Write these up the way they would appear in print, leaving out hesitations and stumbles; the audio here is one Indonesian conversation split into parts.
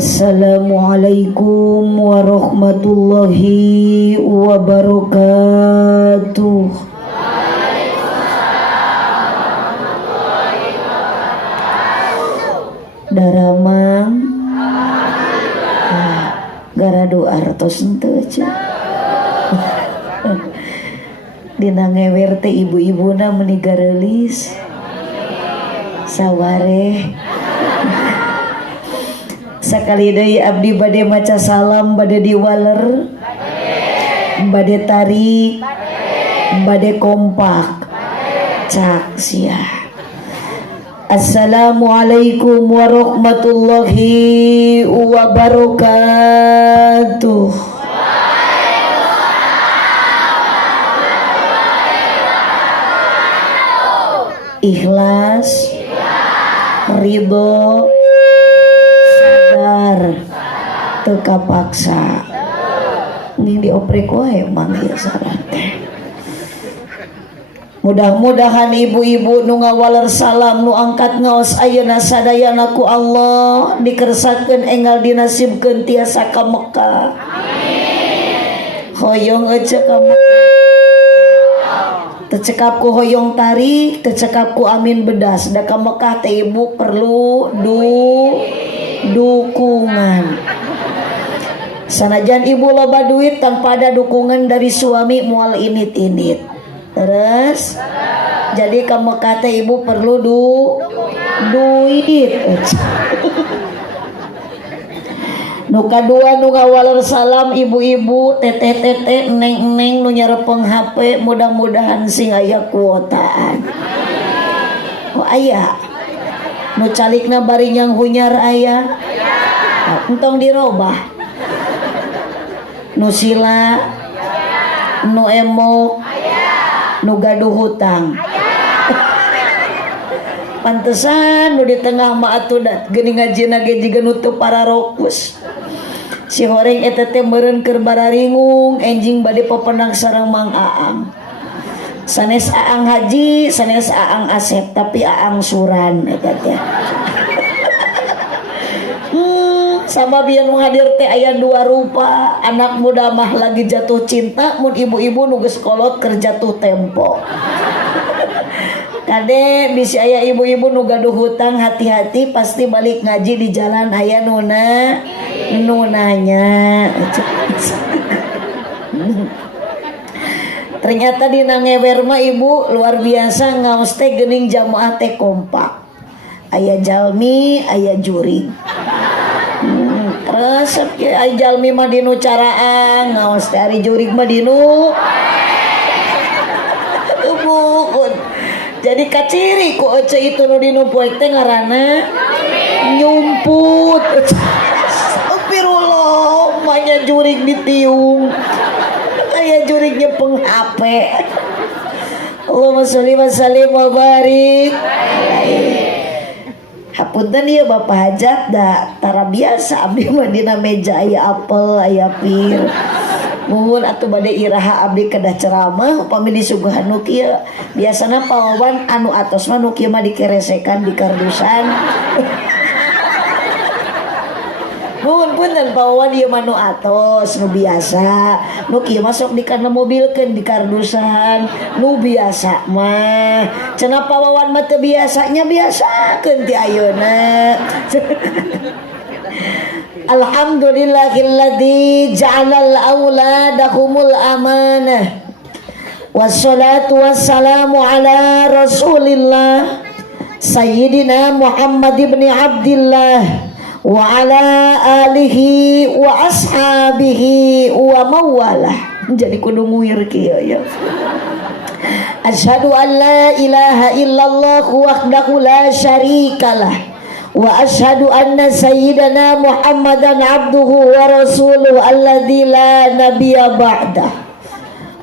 Assalamualaikum warahmatullahi wabarakatuh. Daramang gara doa artos henteu aja. Dina ngewer teh ibu-ibuna meuni gareulis sawareh. Sakali deui abdi bade maca salam, bade diwaler, bade tarik, bade kompak. Cak sia. Assalamualaikum warahmatullahi wabarakatuh. Ikhlas, ridho, sadar, teka paksa. Ini dioprek wae manggil saran teh. Mudah-mudahan ibu-ibu nu ngawaler salam nu angkat ngaos ayeuna sadayana ku Allah dikersakeun enggal dinasibkeun tiasa ka Mekah. Amin. Hoyong ece ka Mekah. Tecekap ku hoyong tarik, tecekap ku amin bedas. Da ka Mekah teh ibu perlu dukungan. Sanajan ibu loba duit tanpa ada dukungan dari suami moal init-init. Terus jadi ka Mekah teh ibu perlu duit. Nu kadua nu ngawaler salam ibu-ibu, teteh-teteh, neng-neng nu nyarepeng HP, mudah-mudahan sing aya kuotaan. Oh aya. Nu calikna bari nyang hunyar aya. Entong dirobah. Nu sila, nu emok, nu gaduh hutang. Pantesan nu di tengah mah atuh geuning ngajina ge jiga nu teu pararokus. Si horeng eta teh meureun keur bararingung enjing bade pepenang sareng Mang Aang. Sanes Aang Haji, sanes Aang Asep, tapi Aang Suran eta teh. Sama bieu nu hadir teh aya dua rupa, anak muda mah lagi jatuh cinta, mun ibu-ibu nu geus kolot keur jatuh tempo. Kade bisi aya ibu-ibu nu gaduh hutang, hati-hati pasti balik ngaji di jalan aya nunanya. Ternyata dina ngewer mah ibu luar biasa ngaos teh geuning jamaah teh kompak. Aya jalmi, aya jurig. Resep aya jalmi mah dinu caraan, ngaos teh ari jurig mah dinu. Jadi kaciri ku ece itu nu dinu poek teh ngaranna nyumput. Astagfirullah, manya jurig ditiung. Aya jurig nyepeng HP. Allahumma sholli wa sallim wa barik. Hapunten ieu Bapak Hajat da tara biasa abdi mah dina meja aya apel, aya pir. Muhun atuh bade iraha abdi kedah ceramah upami disuguhan nu kieu. Biasana pawawan anu atos mah nu kieu mah dikeresekan di kardusan. Nuhun punten pawawan ieu mah nu atos nu biasa. Nu kieu mah sok dikana mobilkeun di kardusan. Nu biasa mah cenah pawawan mah teu biasanya biasakeun ti ayeuna. Alhamdulillahilladzi ja'alal aulada humul amanah. Wassalatu wassalamu ala Rasulillah Sayyidina Muhammad ibn Abdillah wa ala alihi wa ashabihi wa mawalah. Jadi kudu nguir kieu ya. Asyhadu an la ilaha illallah wahdahu la syarikalah wa asyhadu anna sayyidana Muhammadan abduhu wa rasuluhu alladzi la nabiyya ba'dah.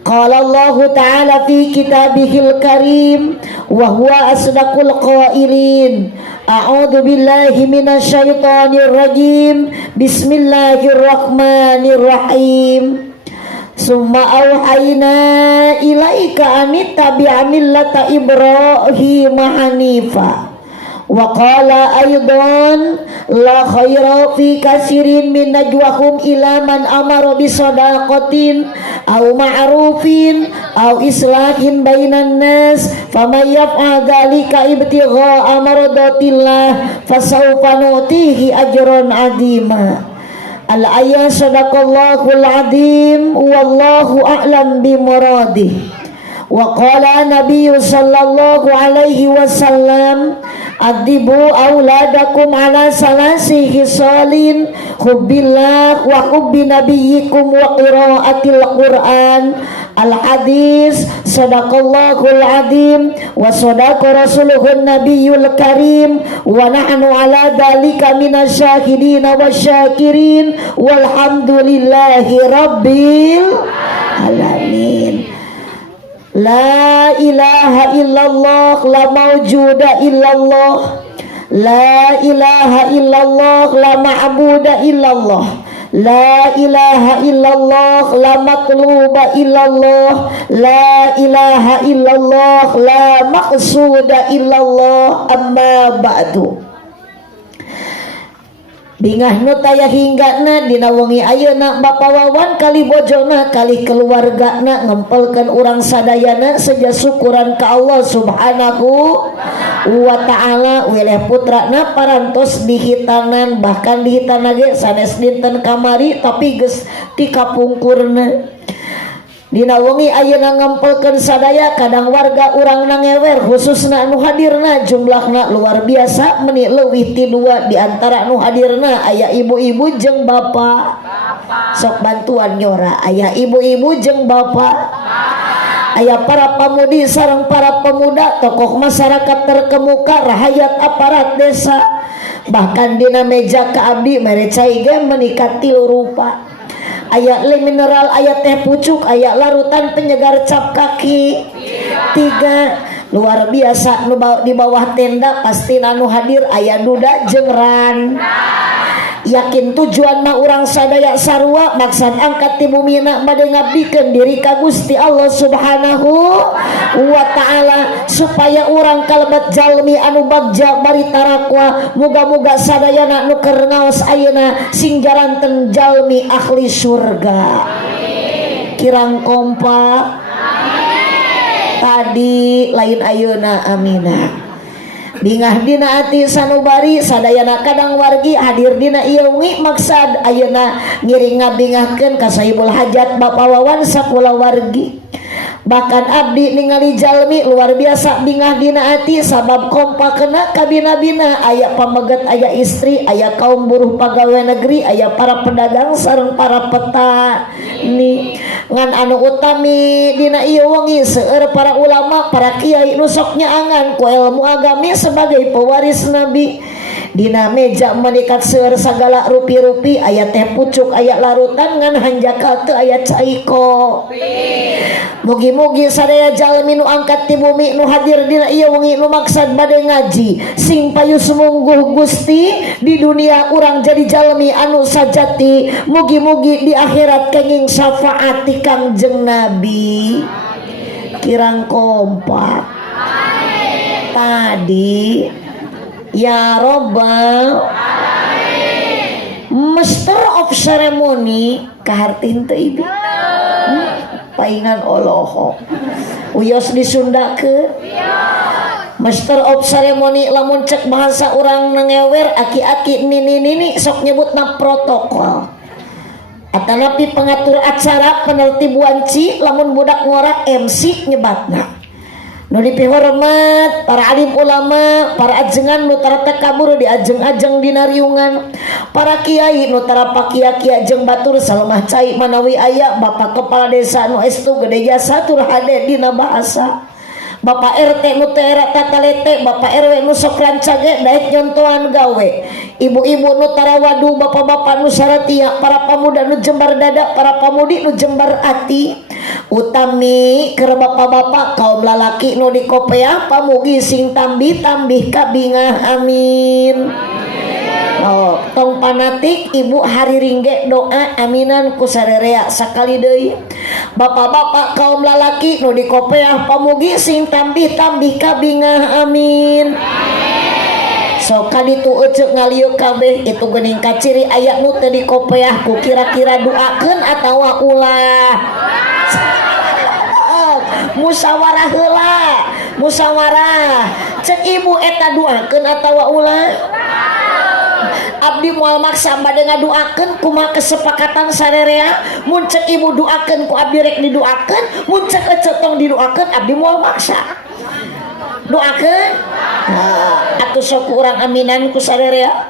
Qala Allah ta'ala fi kitabihil karim wa huwa asdaqul qailin. A'udzu billahi minasy syaithanir rajim. Bismillahirrahmanirrahim. Summa auhayna ilaika anittabi' millata Ibrahim hanifa Wa qala aydan la khaira fi katsirin min najwahum ila man amara bi shadaqatin aw ma'rufin aw islahin bainan nas faman yaf'al dzalika ibtigha'a maradatillah fasawfa nutihi ajran 'azima. Al-ayat sadaqallahul azim wallahu a'lam bi muradih. Wa qala Nabi sallallahu alaihi wasallam adibu auladakum ala salasi hisalin hubbillah wa hubbi nabiyyikum wa qiraatil Qur'an. Al-hadis sadaqallahul azim wa sadaqa rasuluhun nabiyul karim wa nahnu ala dalika minasyahidin wa syakirin walhamdulillahi rabbil alamin. La ilaha illallah la mawjuda illallah, la ilaha illallah la ma'buda illallah, la ilaha illallah la matluba illallah, la ilaha illallah la maqsuda illallah. Amma ba'du. Bingah nu taya hinggana dina wengi ayeuna Bapa Wawan kali bojona kali keluargana ngempelkeun urang sadayana seja syukuran ka Allah Subhanahu wa taala. Wileh putrana parantos dihitanan, bahkan dihitana ge sanes dinten kamari tapi geus ti kapungkurna. Dina wengi ayeuna ngempelkeun sadaya kadang warga urang nangewer khususna anu hadirna jumlahna luar biasa meni leuwih ti 2 di antara anu hadirna aya ibu-ibu jeung bapa. Sok bantuan nyora, aya ibu-ibu jeung bapa, aya para pamudi sareng para pemuda, tokoh masyarakat terkemuka, rahayat aparat desa, bahkan dina meja ka abdi mere cai ge meunikat 3 rupa. Aya le mineral, aya teh pucuk, aya larutan penyegar cap kaki 3. Luar biasa nu di bawah tenda pasti anu hadir aya duda jeung ran. Yakin tujuan mah urang sadaya sarua maksud angkat ti bumina bade ngabdikeun diri ka Gusti Allah Subhanahu wa taala supaya urang kalebet jalmi anu bagja bari tarakwa muga-muga sadayana nu keur ngaos ayeuna sing jaranten jalmi ahli surga. Kirang kompak tadi lain ayeuna amina. Bingah dina ati sanubari sadayana kadang wargi hadir dina ieu wengi maksad ayeuna ngiring ngabingahkeun ka sahibul hajat Bapa Wawan sakula wargi. Bahkan abdi ningali jalmi luar biasa bingah dina ati sabab kompakeuna ka bina-bina, aya pameget, aya istri, aya kaum buruh pagawe negeri, aya para pedagang sareng para petani. Ngan anu utami dina ieu wengi seueur para ulama, para kiai nu sok nyaangan ku ilmu agami sebagai pewaris nabi. Dina meja menikat seueur sagala rupi-rupi, aya teh pucuk, aya larutan ngan hanjaka teu aya cai kopi. Mugi-mugi sadaya jalmi nu angkat ti bumi nu hadir dina ieu wengi nu maksad bade ngaji sing payu sumungguh Gusti di dunia urang jadi jalmi anu sajati, mugi-mugi di akhirat kenging syafaat ti Kangjeng Nabi. Kirang kompak tadi ya Rabbal Master of Ceremony kahartin teu ibi paingan oloho uyos disundakeun. Master of Ceremony lamun cek bahasa orang nangewer aki-aki nini sok nyebutna protokol atanapi pengatur acara penertibuan ci lamun budak ngora MC nyebatna. Nu dipihormat para alim ulama, para ajengan nu tara takabur di ajeng-ajeng dina riungan, para kiai nu tara pakia-kia jeung batur salemah cai manawi aya bapak kepala desa nu estu gede jasa tur hade dina bahasa. Bapak RT nu teu era tatalete, Bapak RW nu sok rancage daek nyontohan gawe. Ibu-ibu nu tara wadu, bapak-bapak nu saratia, para pemuda nu jembar dada, para pamudi nu jembar ati. Utami keur bapak-bapak kaum lalaki nu di kopeah pamugi sing tambih-tambih kabingah amin. Oh, tong panatik ibu hari ringge doa aminan ku sarerea sakali deui. Bapak-bapak kaum lalaki nu di kopeah pamugi sing tambih-tambih kabingah amin. so kaditu ecek ngaliuk kabeh itu geuning ka ciri aya nu teu dikopeah ku kira-kira duakeun atawa ulah musyawarah heula musyawarah cek ibu eta duakeun atawa ulah abdi moal maksa bade ngaduakeun kumaha kesepakatan sarerea mun cek ibu duakeun ku abdi rek diduakeun mun cek ecek tong diduakeun abdi moal maksa doakeun atuh sok urang aminan ku sarerea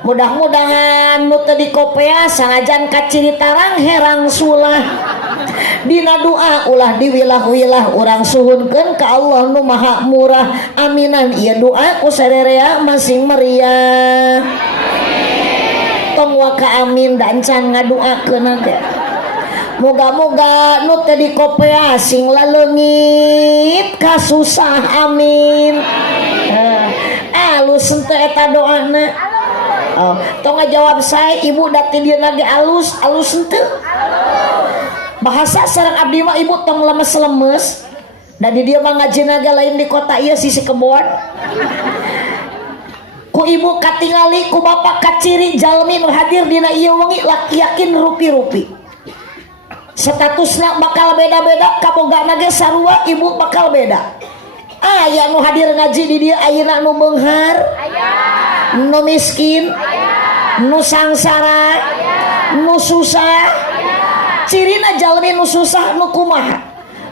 mudah-mudahan nu teu dikopea sangajan kaciri tarang herang sulah dina doa ulah diwilah-wilah urang suhunkeun ka Allah nu maha murah aminan ieu doa ku sarerea masing meriah tong waka amin dan can ngadoakeun teh moga-moga nu teu dikopea sing laleungit kasusah amin alus henteu eta doana tong ngajawab sae ibu da ti dieu lagi alus henteu bahasa sareng abdi mah ibu tong lemes-lemes da di dieu mah ngajina ge lain di kota ieu sisi kebon ku ibu katingali ku bapak kaciri jalmi nu hadir dina ieu wengi laki yakin rupi-rupi statusna bakal beda-beda kabogana ge sarua ibu bakal beda aya nu hadir ngaji di dieu ayeuna nu beunghar nu miskin nu sangsara nu susah cirina jalmi nu susah nu kumaha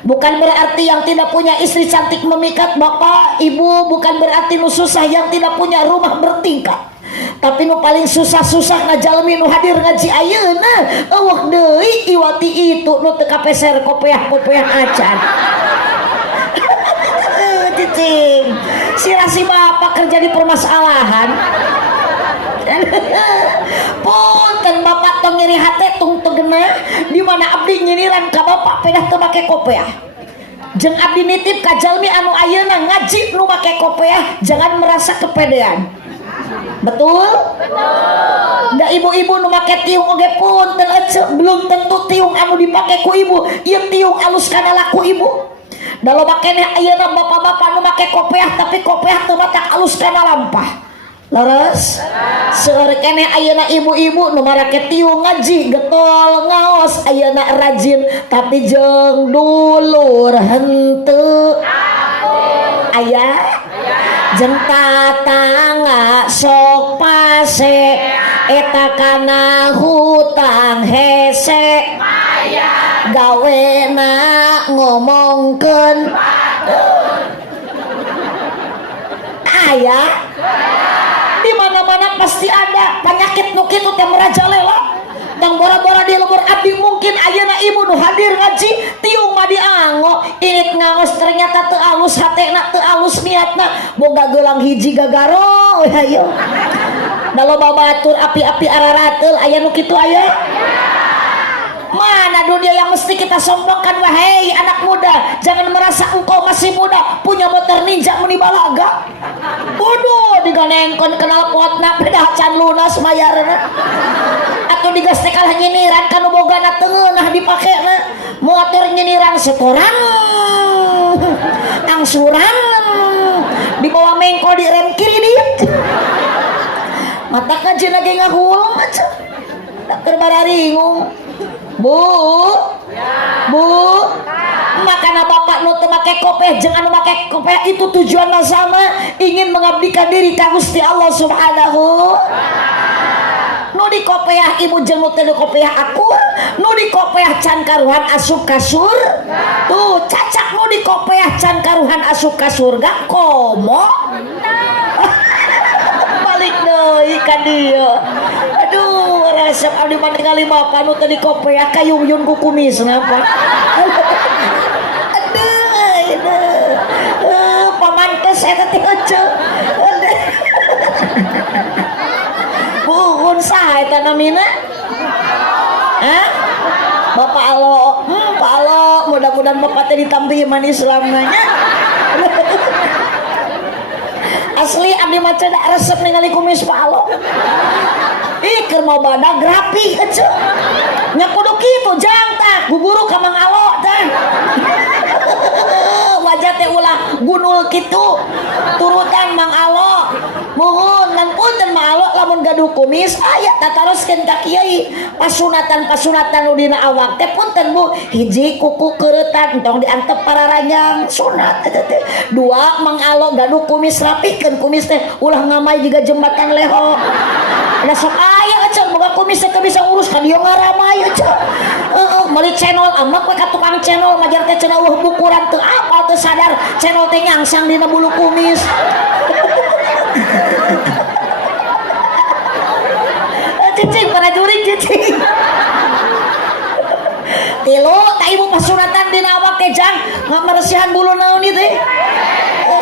bukan berarti yang tidak punya istri cantik memikat bapak ibu bukan berarti nu susah yang tidak punya rumah bertingkat tapi nu paling susah-susah ngajalmi nu hadir ngaji ayeuna eueuh deui iwati itu nu teu kapeser kopeah-kopeah acan cicing si bapak kerja di permasalahan punten bapak tong ngiri hate tung tegena di mana abdi nyiniran ka bapak pedah teu make kopeah jeung abdi nitip ka jalmi anu ayeuna ngaji nu make kopeah jangan merasa kepedean betul da ibu-ibu nu make tiung oge punten belum tentu tiung anu dipake ku ibu ieu tiung alus kana laku ibu da loba keneh ayeuna bapak-bapak nu make kopeah tapi kopeah teu matak alus kana lampah leres seueur keneh ayeuna ibu-ibu nu marake tiung ngaji getol ngaos ayeuna rajin tapi jeung dulur henteu aya jeung tatangga sok pase eta kana hutang hese gawena ngomongkeun aya di mana-mana pasti ada penyakit nu kitu teh merajalela dan bora-bora di lembur abdi mungkin ayeuna ibu nu hadir ngaji tiung mah dianggo irit ngaos ternyata teu alus hatena teu alus niatna boga geulang hiji gagaro hayo da loba batur api-api ararateul aya nu kitu aya mana dunia yang mesti kita sombongkan wahai anak muda jangan merasa engkau masih muda punya motor ninja muni balaga waduh diganengkon kenal potna pedah can lunas mayarna atau digas teh kalah nyiniran kanu bogana teungeunah dipakena motor nyiniran setoran angsuran dibawa mengko di rem kiri dieu mata kajeuna ge ngahulang aja da keur bararingung Bu, makana bapak nu teu make kopeh jeung anu make kopeh itu tujuanna sama ingin mengabdikan diri ka Gusti Allah Subhanahu nu dikopeah ibu jeung nu teu dikopeah akur nu dikopeah can karuhan asup ka surga tuh cacak nu dikopeah can karuhan asup ka surga komo balik deui ka dieu aduh resep abdi mah ningali bapak nu teu dikopeah kayung-yung ku kumisna apa aduh pamantes eta teh eceu buhun saha eta namina hah bapak alo Pak alo mudah-mudahan bapak teh ditampi iman Islam nanya asli abdi mah cedak resep ningali kumis Pak alo ih keur mau badag rapi aja nya kudu kitu jang tah guguru ka Mang Alo tah wajah teh ulah gunul kitu turutan Mang Alo mohon ngan punten Mang Alo lamun gaduh kumis aya tataroskeun ka kiai pasunatan nu dina awak teh punten Bu hiji kuku keuretan tong diantep pararanyang sunat eta teh dua Mang Alo gaduh kumis rapikeun kumis teh ulah ngamai jiga jembatan leho da sok aya aja boga kumis teh bisa urus ka dieu ngaramai aja meuli channel amak we ka tukang channel ngajar teh cenah bukuran teu apal teu sadar channel teh nyangsang dina bulu kumis cicing para juring cicing tilu tak ibu pasunatan dina awak teh jang ngameresihan bulu naon ieu teh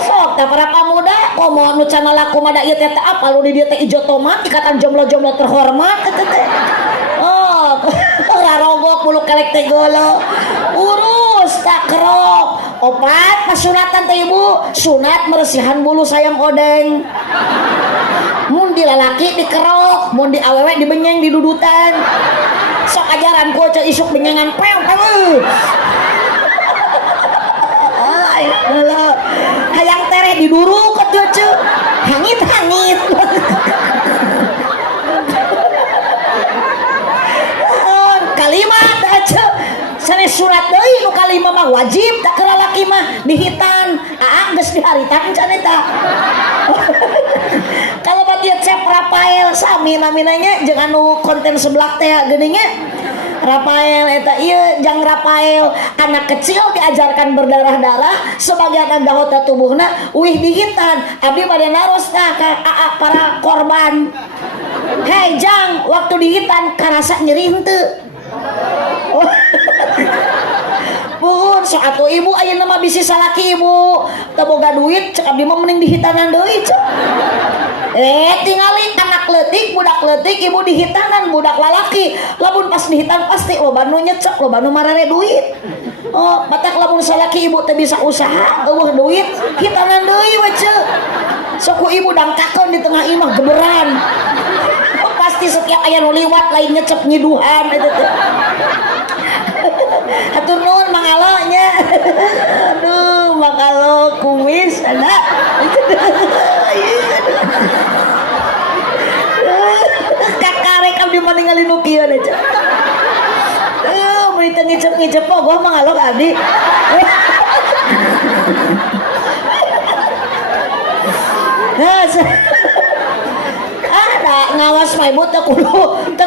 sok tah para pamuda komo anu can laku mada ieu teh apa lu di dieu teh ijo tomat ikatan jomblo-jomblo terhormat eta teh oh rarogok bulu kelek teh golo urus takrok opat pasunatan teh ibu sunat meresihan bulu sayang odeng mun di lalaki dikerok mun di awewe dibenyeng didudutan sok ajaran ku cek isuk benyengan pew hayang tereh diduru ke tuh hangit kalimat aja sana surat deui nu kalimat mah wajib tak ke lalaki mah dihitan geus diharitan can eta kalau batieu Chef Rafael sami naminanya jeung anu konten sebelah teh geuninnya Rafael eta ieu jang Rafael anak kecil diajarkan berdarah-darah sebagian anggota tubuhna uih dihitan abdi bade naros tah ka para korban hei jang waktu dihitan karasa nyeri henteu Pun sok atuh ibu ayeuna mah bisi salaki ibu teu boga duit cek abdi mah mending dihitanan deui cek tingali anak leutik budak leutik ibu dihitanan budak lalaki lamun pas dihitan pasti loba nu nyecek loba nu marere duit oh batak lamun salaki ibu teu bisa usaha eueuh duit hitanan deui we cek sok ku ibu dangkakeun di tengah imah geberan pasti setiap aya nu liwat lain nyecep nyiduhan eta teh hatur nuhun Mang Alo nya aduh Mang Alo kumis ada kakarek abdi mah ningali nu kieu teh meuli teu ngicep-ngicep pogoh Mang Alo abdi ngawas mah ibu teu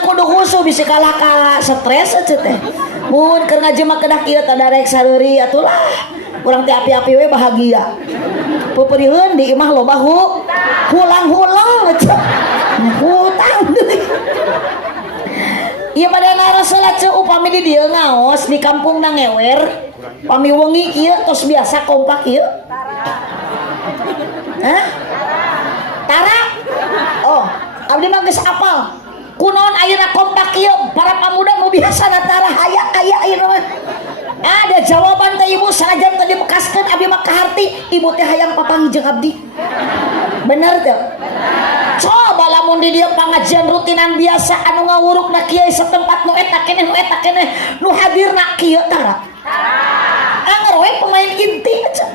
kudu husu bisi kalah ka stres aja teh mun keur ngaji mah kedah kieu tadarek sareuri atulah urang teh api-api we bahagia peupeurieun di imah loba hulang-hulang aja hutang deui ieu bade ngarosolat ce upami di dieu ngaos di kampung nangewer pami wengi kieu tos biasa kompak kieu tara oh abdi mah geus apal kunaon ayeuna kompak ieu para pamuda nu biasa natara aya ayeuna mah ada jawaban teh ibu sanajan teh dibekaskeun abdi mah kaharti ibu teh hayang papanggih jeung abdi bener teh coba lamun di dieu pangajian rutinan biasa anu ngawurukna kiai setempat nu eta keneh nu hadirna kieu tara anger we pemain inti aja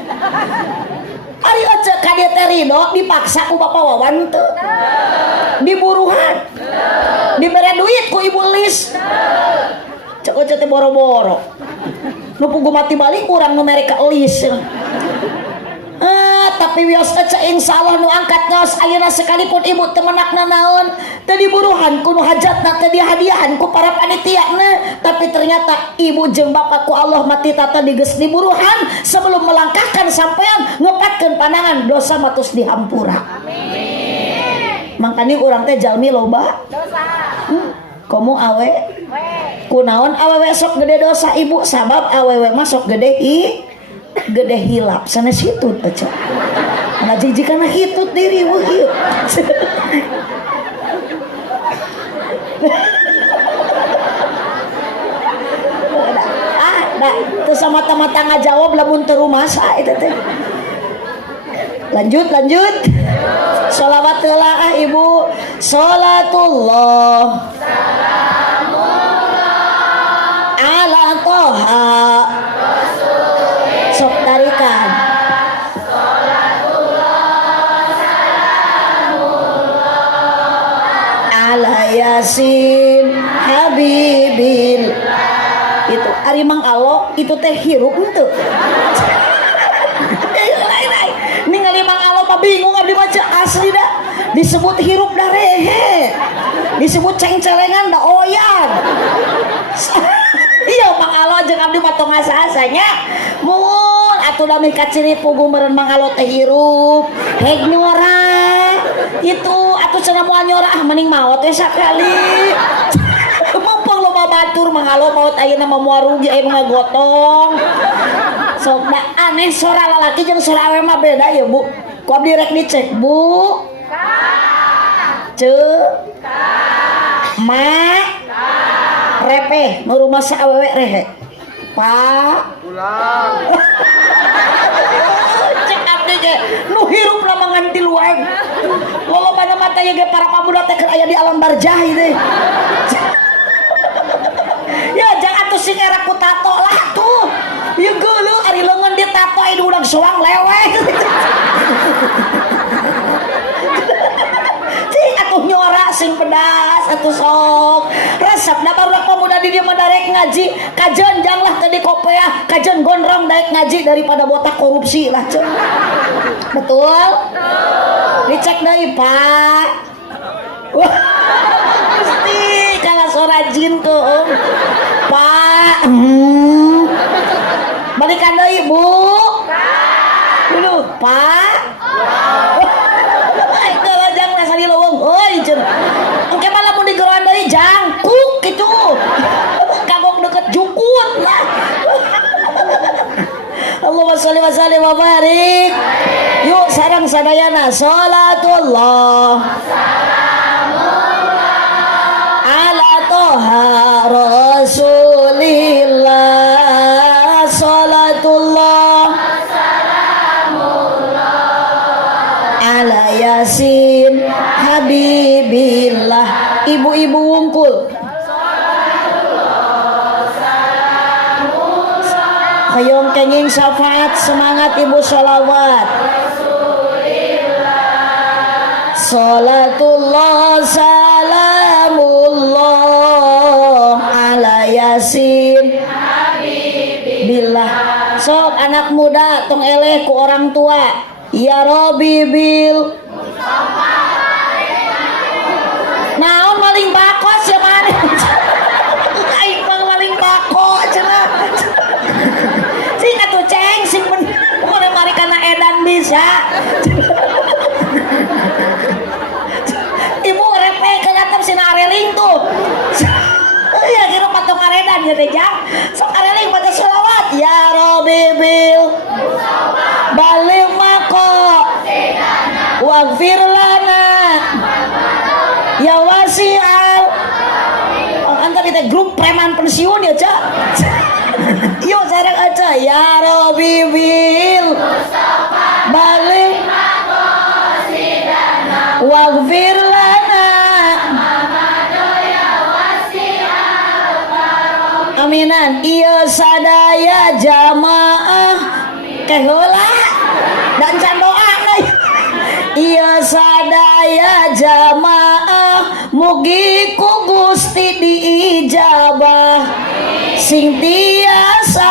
ari aja ka dieu teh ridho dipaksa ku Bapak Wawan teu diburuhan dibere duit ku Ibu Lis cek teh boro-boro nu pugu mati balik urang nu mereka Lis tapi wios aja insyaallah nu angkat ngaos ayeuna sekalipun ibu teu menakna naon teu diburuhan ku nu hajatna teu dihadiahan ku para panitiana tapi ternyata ibu jeung bapak ku Allah mati tata digeus diburuhan sebelum melangkahkan sampean ngepatkeun panangan dosa matus dihampura amin mangkani urang teh jalmi loba dosa komo awe kunaon awewe sok gede dosa ibu sabab awewe mah sok gede hilap sana situ aja ngajiji kana hitut diri weuh ieu teu samata-mata ngajawab lamun teu rumasa eta teh lanjut sholawat heula ibu Salatullah ala toha sok tarikan ala yasin habibil itu ari Mang Alo itu teh hirup henteu ningali Mang Alo mah bingung abdi baca asli dah disebut hirup dah rehe disebut ceng-celengan dah oyang iya Mang Alo jeung abdi mah tong asa-asanya mun atuh da mika ciripu gumereun Mang Alo teh hirup heg nyora itu atuh cenah moal nyora mending maot we sakali mumpung loba batur Mang Alo maot ayeuna mah moal rugi aya nu ngagotong sok da aneh sora lalaki jeung sora awe mah beda ya Bu ku abdi rek dicek Bu ma repe nu rumah sa awewe rehe pa ulang cek abdi ge nu hirup lamangan di luar lolobana mata ye ge para pamuda teh keur aya di alam barzah ieu ya jangan tuh sing era ku tato lah tuh ya geuleuh ari leungeun di tato aya urang soang leweh atuh nyora sing pedas atuh sok resep da barudak pemuda di dieu mah darek ngaji kajen janglah tadi kopeah kajen gondrong daek ngaji daripada botak korupsi lah ceuk betul dicek deui Pak wah pasti kana sorajin keung Pak balikan deui Bu dulu Pak di leuweung euy cenah engke mah lamun digeroan deui jangkuk kitu kagok deket jukut lah Allahumma sholli wa sallim wa barik yuk sareng sadayana salatullah ala toha rasulillah salatullah ala yasin habibillah ibu-ibu wungkul hayong kenging syafaat semangat ibu sholawat salatullah salamullah ala yasin habibillah sok anak muda tong eleh ku orang tua ya Robi bil naon maling bako sia maneh aing mah maling bako cenah sing atuh ceng sing mun mari kana edan bisa ibu repe kelihatan sina areling tuh ya kira patung aredan ya teh jang sok areling baca selawat ya Robi bil balik mako waghfir lana ya wasi'al angkat kita grup preman pensiun ya Cak yuk sareng aja ya Robi bil balik waghfir lana aminan iya sadaya jamaah keheula dan can doa nih iya sadaya jamaah mugi ku Gusti diijabah sing tiasa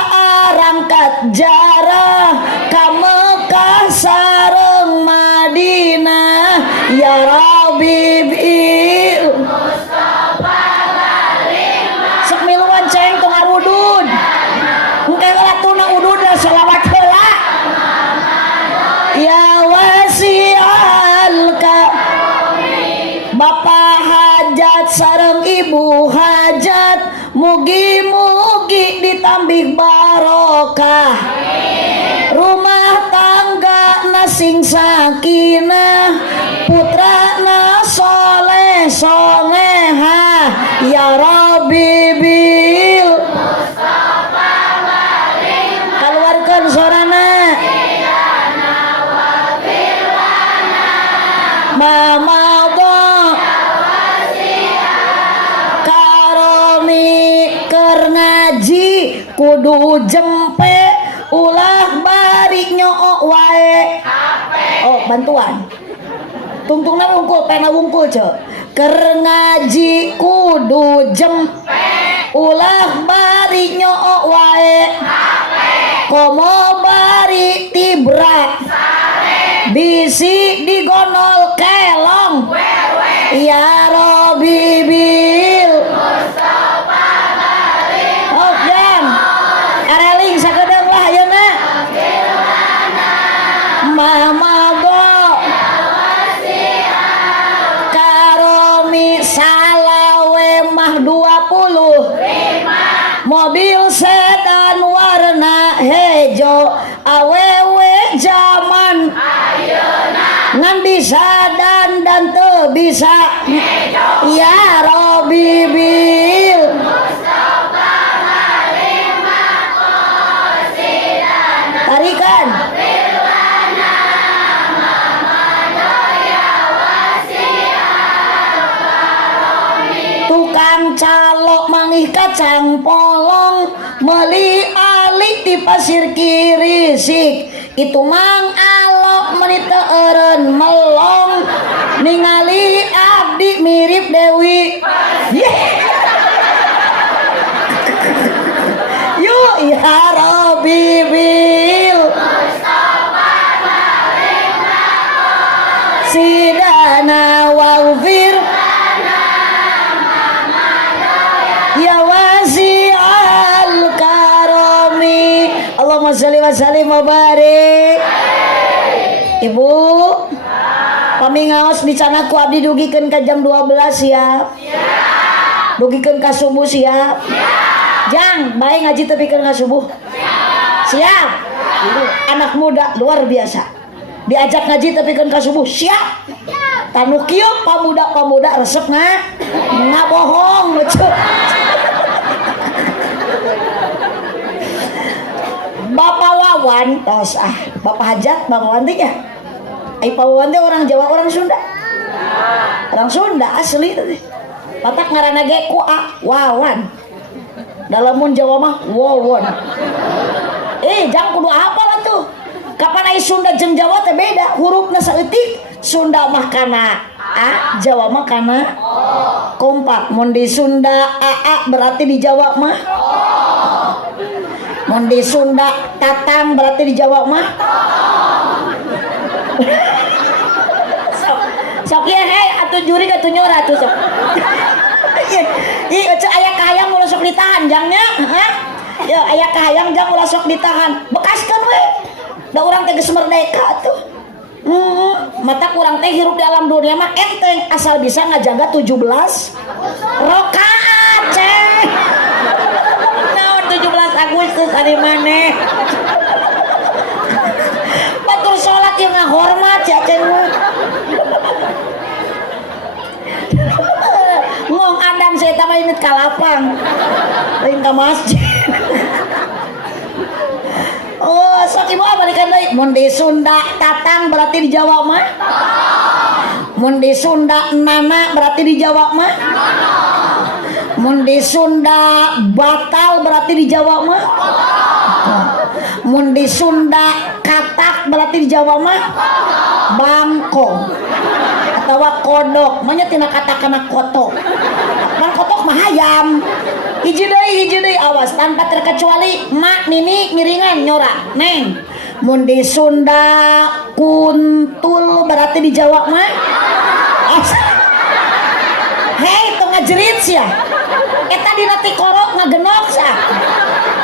arangkat jarah ka Mekah sareng Madinah ya Rabbi bil Mustafa balik sok miluan ceng tong arudud engke latuna udud selawat heula ya wasi'alka Bapak hajat sareng ibu hajat mugi-mugi ditambih barokah rumah tangga nasing sakinah putrana soleh solehah ya Rabbi bil Mustafa balik keluarkan sorana Mama kudu jempe ulah bari nyoo wae oh bantuan tungtungna wungkul pena wungkul cek keur ngaji kudu jempe ulah bari nyoo wae komo bari tibrak bisi digonol kelong ya Robi bil oh jam areling sakedeung lah ayeuna mama go karomi salawe mah 20 mobil sedan warna hejo awewe zaman ngan bisa dan teu bisa ya Robi bil tarikan tukang calok mangih kacang polong meuli alik di pasir kirisik itu mang alok menit eureun melong ningali abdi mirip Dewi yuk ya Robi bil sidana waufir ya wasi'al karami Allahumma sholli wa sallim wa barik. Ibu kami ngaos dicanaku abdi dugikeun ka jam 12 siap dugikeun ka subuh siap jang bae ngaji tepikeun ka subuh siap anak muda luar biasa diajak ngaji tepikeun ka subuh siap tanu kieu pamuda resep ngabohong betul. Bapak Wawan tos Bapak Hajat Bapak Wawan teh nya ai Pak Wawan teh orang Jawa orang Sunda asli teh patak ngaranna ge ku Wawan dalamun Jawa mah Wawon jang kudu hafal atuh kapan ai Sunda jeung Jawa teh beda hurufna saeutik Sunda mah kana A Jawa mah kana kompak mun di Sunda AA berarti di Jawa mah mun di Sunda tatang berarti di Jawa mah sok ieu hei atuh juri atuh nyora atuh sok ieu aya kahayang ulah sok ditahan jangnya ya aya kahayang jang ulah sok ditahan bekaskeun we da urang teh geus merdeka atuh mata kurang teh hirup di alam dunia mah enteng asal bisa ngajaga 17 rakaat ceng 17 Agustus ari maneh batur salat yang ngahormat ya ceng ngong adam saya tambah inget ka lapang lain ka masjid oh sok ibu balikan deui mun di Sunda tatang berarti di Jawa mah mun di Sunda nana berarti di Jawa mah mun di Sunda batal berarti di Jawa mah mun di Sunda katak berarti di Jawa mah bangkong atau kodok manya tina katakana kotok kan kotok mah hayam hiji deui awas tanpa terkecuali mak nini miringan nyora neng mun di Sunda kuntul berarti di Jawa mah hei itu ngajerit sia eta dina ti korok ngagenok sia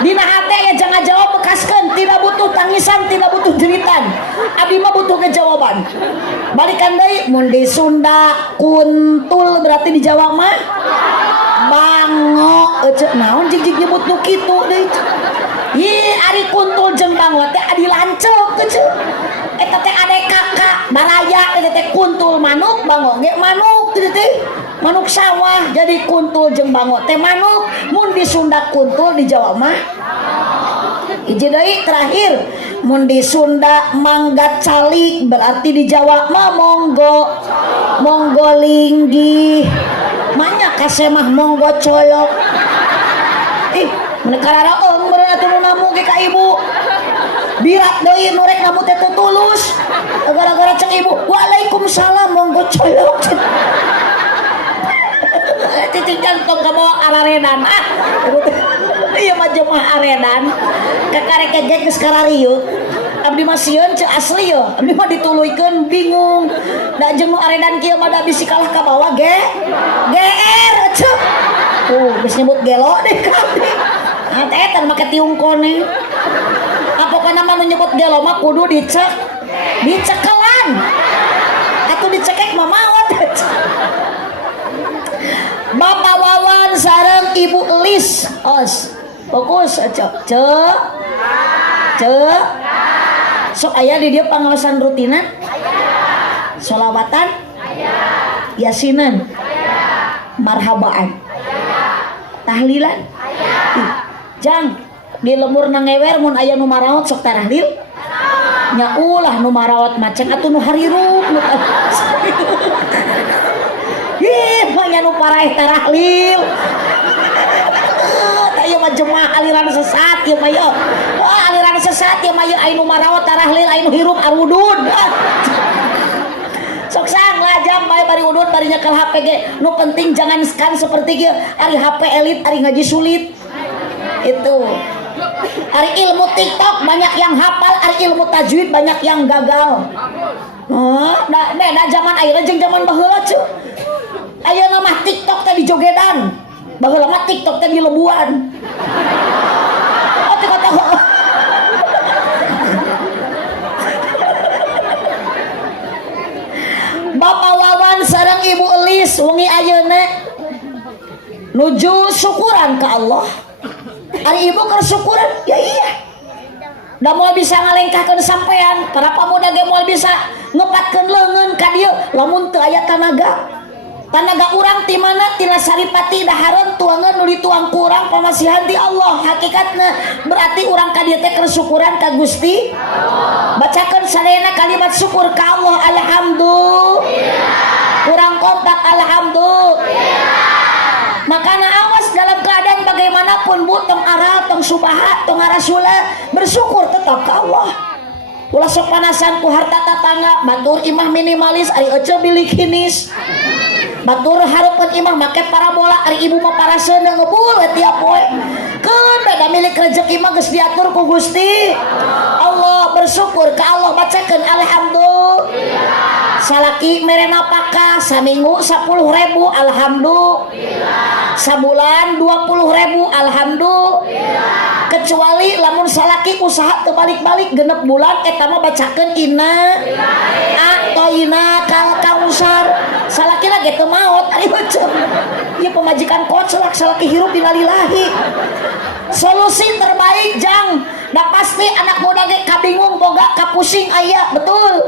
dina hate aya jangan jawab bekaskeun tidak butuh tangisan tidak butuh jeritan abdi mah butuh kejawaban balikan deui mun di Sunda kuntul berarti di Jawa mah bango cek naon jig nyebut nu kitu deui ih ari kuntul jeung bango teh adi lanceuk cek eta teh ade kakak baraya eta teh kuntul manuk bango ge manuk kitu teh manuk sawah jadi kuntul jeung bango teh manuk mun di Sunda kuntul di Jawa mah hiji deui terakhir mun di Sunda mangga cali berarti di Jawa mah monggo linggih manya kase mah monggo coyok ih mun kararaeung atuh nu namu ge ka ibu. Birak deui nu rek namu teh tulus. Gara-gara cek ibu, "Waalaikumsalam, monggo colok." Titingkan tong ka bawa araredan. Ieu mah jemaah aredan. Kakarek gegek geus kararieu. Abdi mah sieun ceu asli yo. Abdi mah dituluykeun bingung. Da jeung nu aredan kieu mah da bisi kalah ka bawah GR ceu. Geus nyebut gelo deh kabeh. Nah teh eta make tiungkone. Apokana mah nu nyebut gelo mah kudu dicekelan. Atuh dicekek mah maot. Bapak Wawan sareng Ibu Elis. Os. Fokus aja. Cek. Sok aya di dieu pangaosan rutinan? Aya. Sholawatan? Aya. Yasinan? Aya. Marhabaan? Aya. Tahlilan? Aya. Jang di lembur nangewer mun aya nu maraot sok tarahlil? Nya ulah nu maraot macen atuh nu harirup nu banyak nu paraeh tarahlil. Ieu mah jemaah aliran sesat ieu mah ieu. Aliran sesat ieu mah ieu anu marawat tarahlil anu hirup arudud. Sok sang lajang bae bari udud bari nyekel HP ge. Nu penting jangan scan seperti ieu. Ari HP elit, ari ngaji sulit. Itu. Ari ilmu TikTok banyak yang hafal, ari ilmu tajwid banyak yang gagal. Da zaman ayeuna jeung zaman baheula cu. Ayeuna mah TikTok teh dijogedan. Baheula mah TikTok teh dilebuan. Kata Bapak Wawan sareng Ibu Elis wengi ayeuna nuju syukuran ka Allah. Ari ibu keur syukuran, ya iya. Da moal bisa ngalengkahkeun sampean, para pamuda ge moal bisa ngepatkeun leungeun ka dieu lamun teu aya tanaga urang ti mana tina saripati dahareun tuangeun nu dituang ku urang pamasihan ti Allah. Hakikatna berarti urang ka dieu teh keur syukuran ka Gusti Allah. Bacakeun sadayana kalimat syukur ka Allah. Alhamdulillah. Urang kompak alhamdulillah. Makana awas dalam keadaan bagaimanapun bu, tong ara, tong subaha, tong arasula, bersyukur tetap ke Allah. Ulah sok panasan ku harta tatangga, batur imah minimalis, ari ece bilik hinis. Batur hareupeun imah make parabola, ari ibu mah paraseuna ngebul tiap poe. Keun beda milik rezeki mah geus diatur ku Gusti Allah. Bersyukur ke Allah, bacakeun alhamdulillah. Salaki mere napakah saminggu 10.000 alhamdulillah. Sabulan 20.000 alhamdulillah. Kecuali lamun salaki usaha teu balik-balik genep bulan eta mah bacakeun inna atoina kal kausar. Salaki lagi teu maot ari macam. Ieu pemajikan koclak salaki hirup innalillahi. Solusi terbaik jang. Da pasti anak muda ge kabingung boga kapusing aya betul.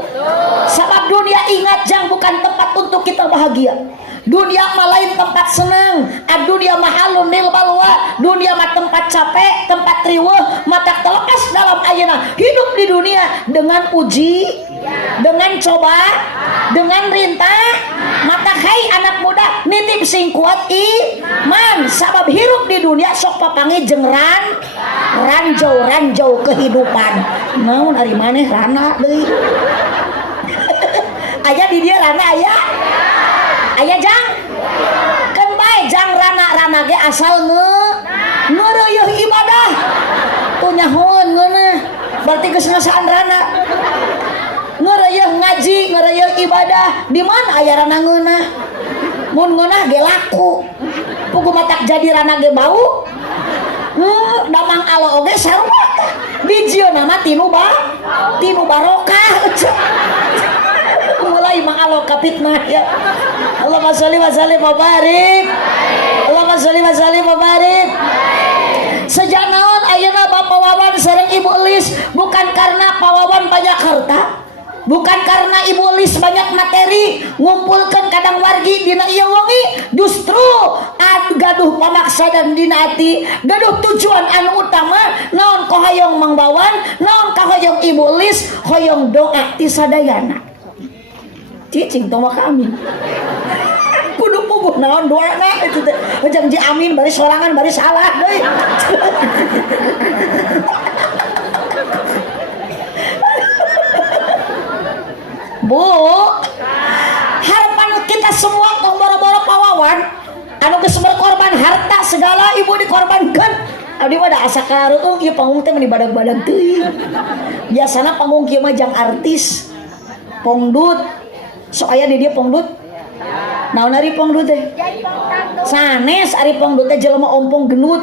Sabab dunia ingat jang bukan tempat untuk kita bahagia. Dunia mah lain tempat senang. Dunia mahalun lil balwa. Dunia mah tempat capek, tempat riweuh, mata terlepas dalam ayeuna. Hidup di dunia dengan uji, dengan coba, dengan rintah. Mata hai anak muda nitip sing kuat iman. Sabab hidup di dunia sok papange jeung ranjau kehidupan. Naon ari maneh rana deui. Aya di dia rana aya. Aya jang kan bae jang rana ge asal ngeureuh ibadah tuh nyahoon ngeunah berarti geus ngasaan rana ngeureuh ngaji ngeureuh ibadah di mana aya rana ngeunah mun ngeunah ge laku pugu matak jadi rana ge bau damang alo oge sarua bijieuna mah tinu barokah mulai mangalo kapitnah ya. Allahumma sholli wa sallim wa barik. Allahumma sholli wa sallim wa barik. Sejak naon ayeuna Bapak Wawan sareng Ibu Elis bukan karena Pak Wawan banyak harta, bukan karena Ibu Elis banyak materi ngumpulkeun kadang wargi dina ieu wengi, justru gaduh pamaksa dan dina ati, gaduh tujuan anu utama naon hoyong Mang Wawan, naon hoyong Ibu Elis, hoyong doa ti sadayana. Cicing tong kami kudu puguh naon doana itu teh janji amin bari sorangan bari salah deui Bu harapan kita semua tong boro-boro pawawan anu geus berkorban harta segala ibu dikorbankan abdi mah da asa kareueung ieu panggung teh meni badag-badag teuing biasana panggung kieu mah jang artis pongdut sok aya di dieu pongdut naon ari pongdut teh sanes ari pongdut teh jelema ompong genut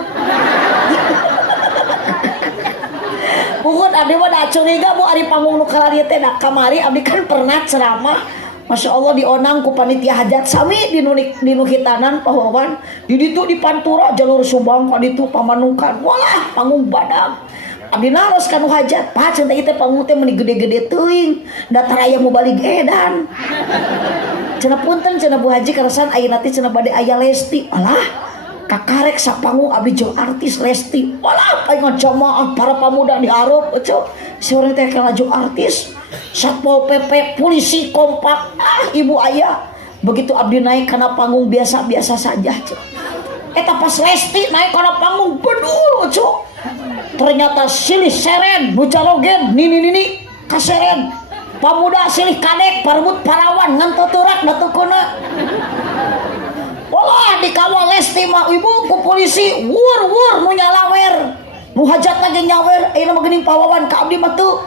Pukul abdi mah da curiga bu ari panggung nu kalari teh da kamari abdi kan pernah ceramah Masya Allah dionang ku panitia hajat sami di Hitanan pawawan di ditu di Pantura jalur Subang ka ditu pamanukan walah panggung badag abdi naros kanu hajat paceun teh teh panggung teh meuni gede-gede teuing da taraya mau balik edan cenah punten cenah Bu Haji karasan ayeuna teh cenah bade aya Lesti alah kakarek sapanggung abdi jeung artis Lesti walah aing jamaah para pamuda dihareup eceu si urang teh kalaju artis Satpol PP polisi kompak ibu ayah begitu abdi naik karena panggung biasa-biasa saja eta pas Lesti naik karena panggung bedul cuk ternyata silih seren nu jalogen nini kaseren pamuda silih kadek parebut parawan ngan tuturak datukeuna walah dikawal Lesti mah ibu ku polisi wur nu nyalawer nu hajat lagi nyawer ayeuna mah geuning pawawan ka abdi mah teu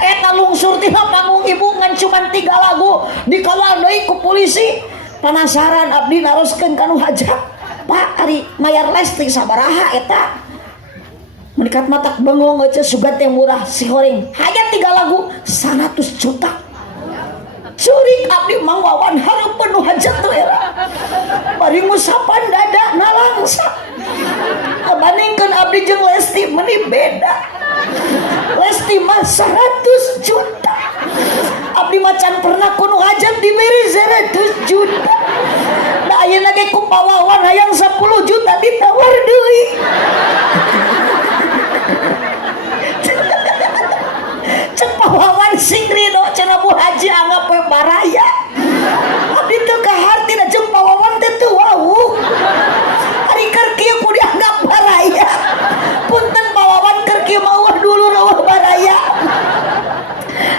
eta lungsur tina panggung ibu ngan cuman 3 lagu dikawal deui ku polisi penasaran abdi naroskeun kanu hajat Pak ari mayar Lesti sabaraha eta menikat matak bengong aja sugat yang murah si horeng hajat 3 lagu 100 juta curik abdi mang wawan hareup penuh hajat tuh era bari ngusapan dada nalangsa bandingkeun abdi jeung Lesti meuni beda Lesti mah 100 juta abdi macan pernah kuno hajat diberi 100 juta da ayeuna ge ku pawawan hayang 10 juta ditawar deui cek pawawan sing rido cenah Bu Haji anggap we baraya abdi teu kaharti da jeung pawawan teh teu wau ari keur kieu ku dianggap baraya punten pawawan keur kieu mah dulu rawah baraya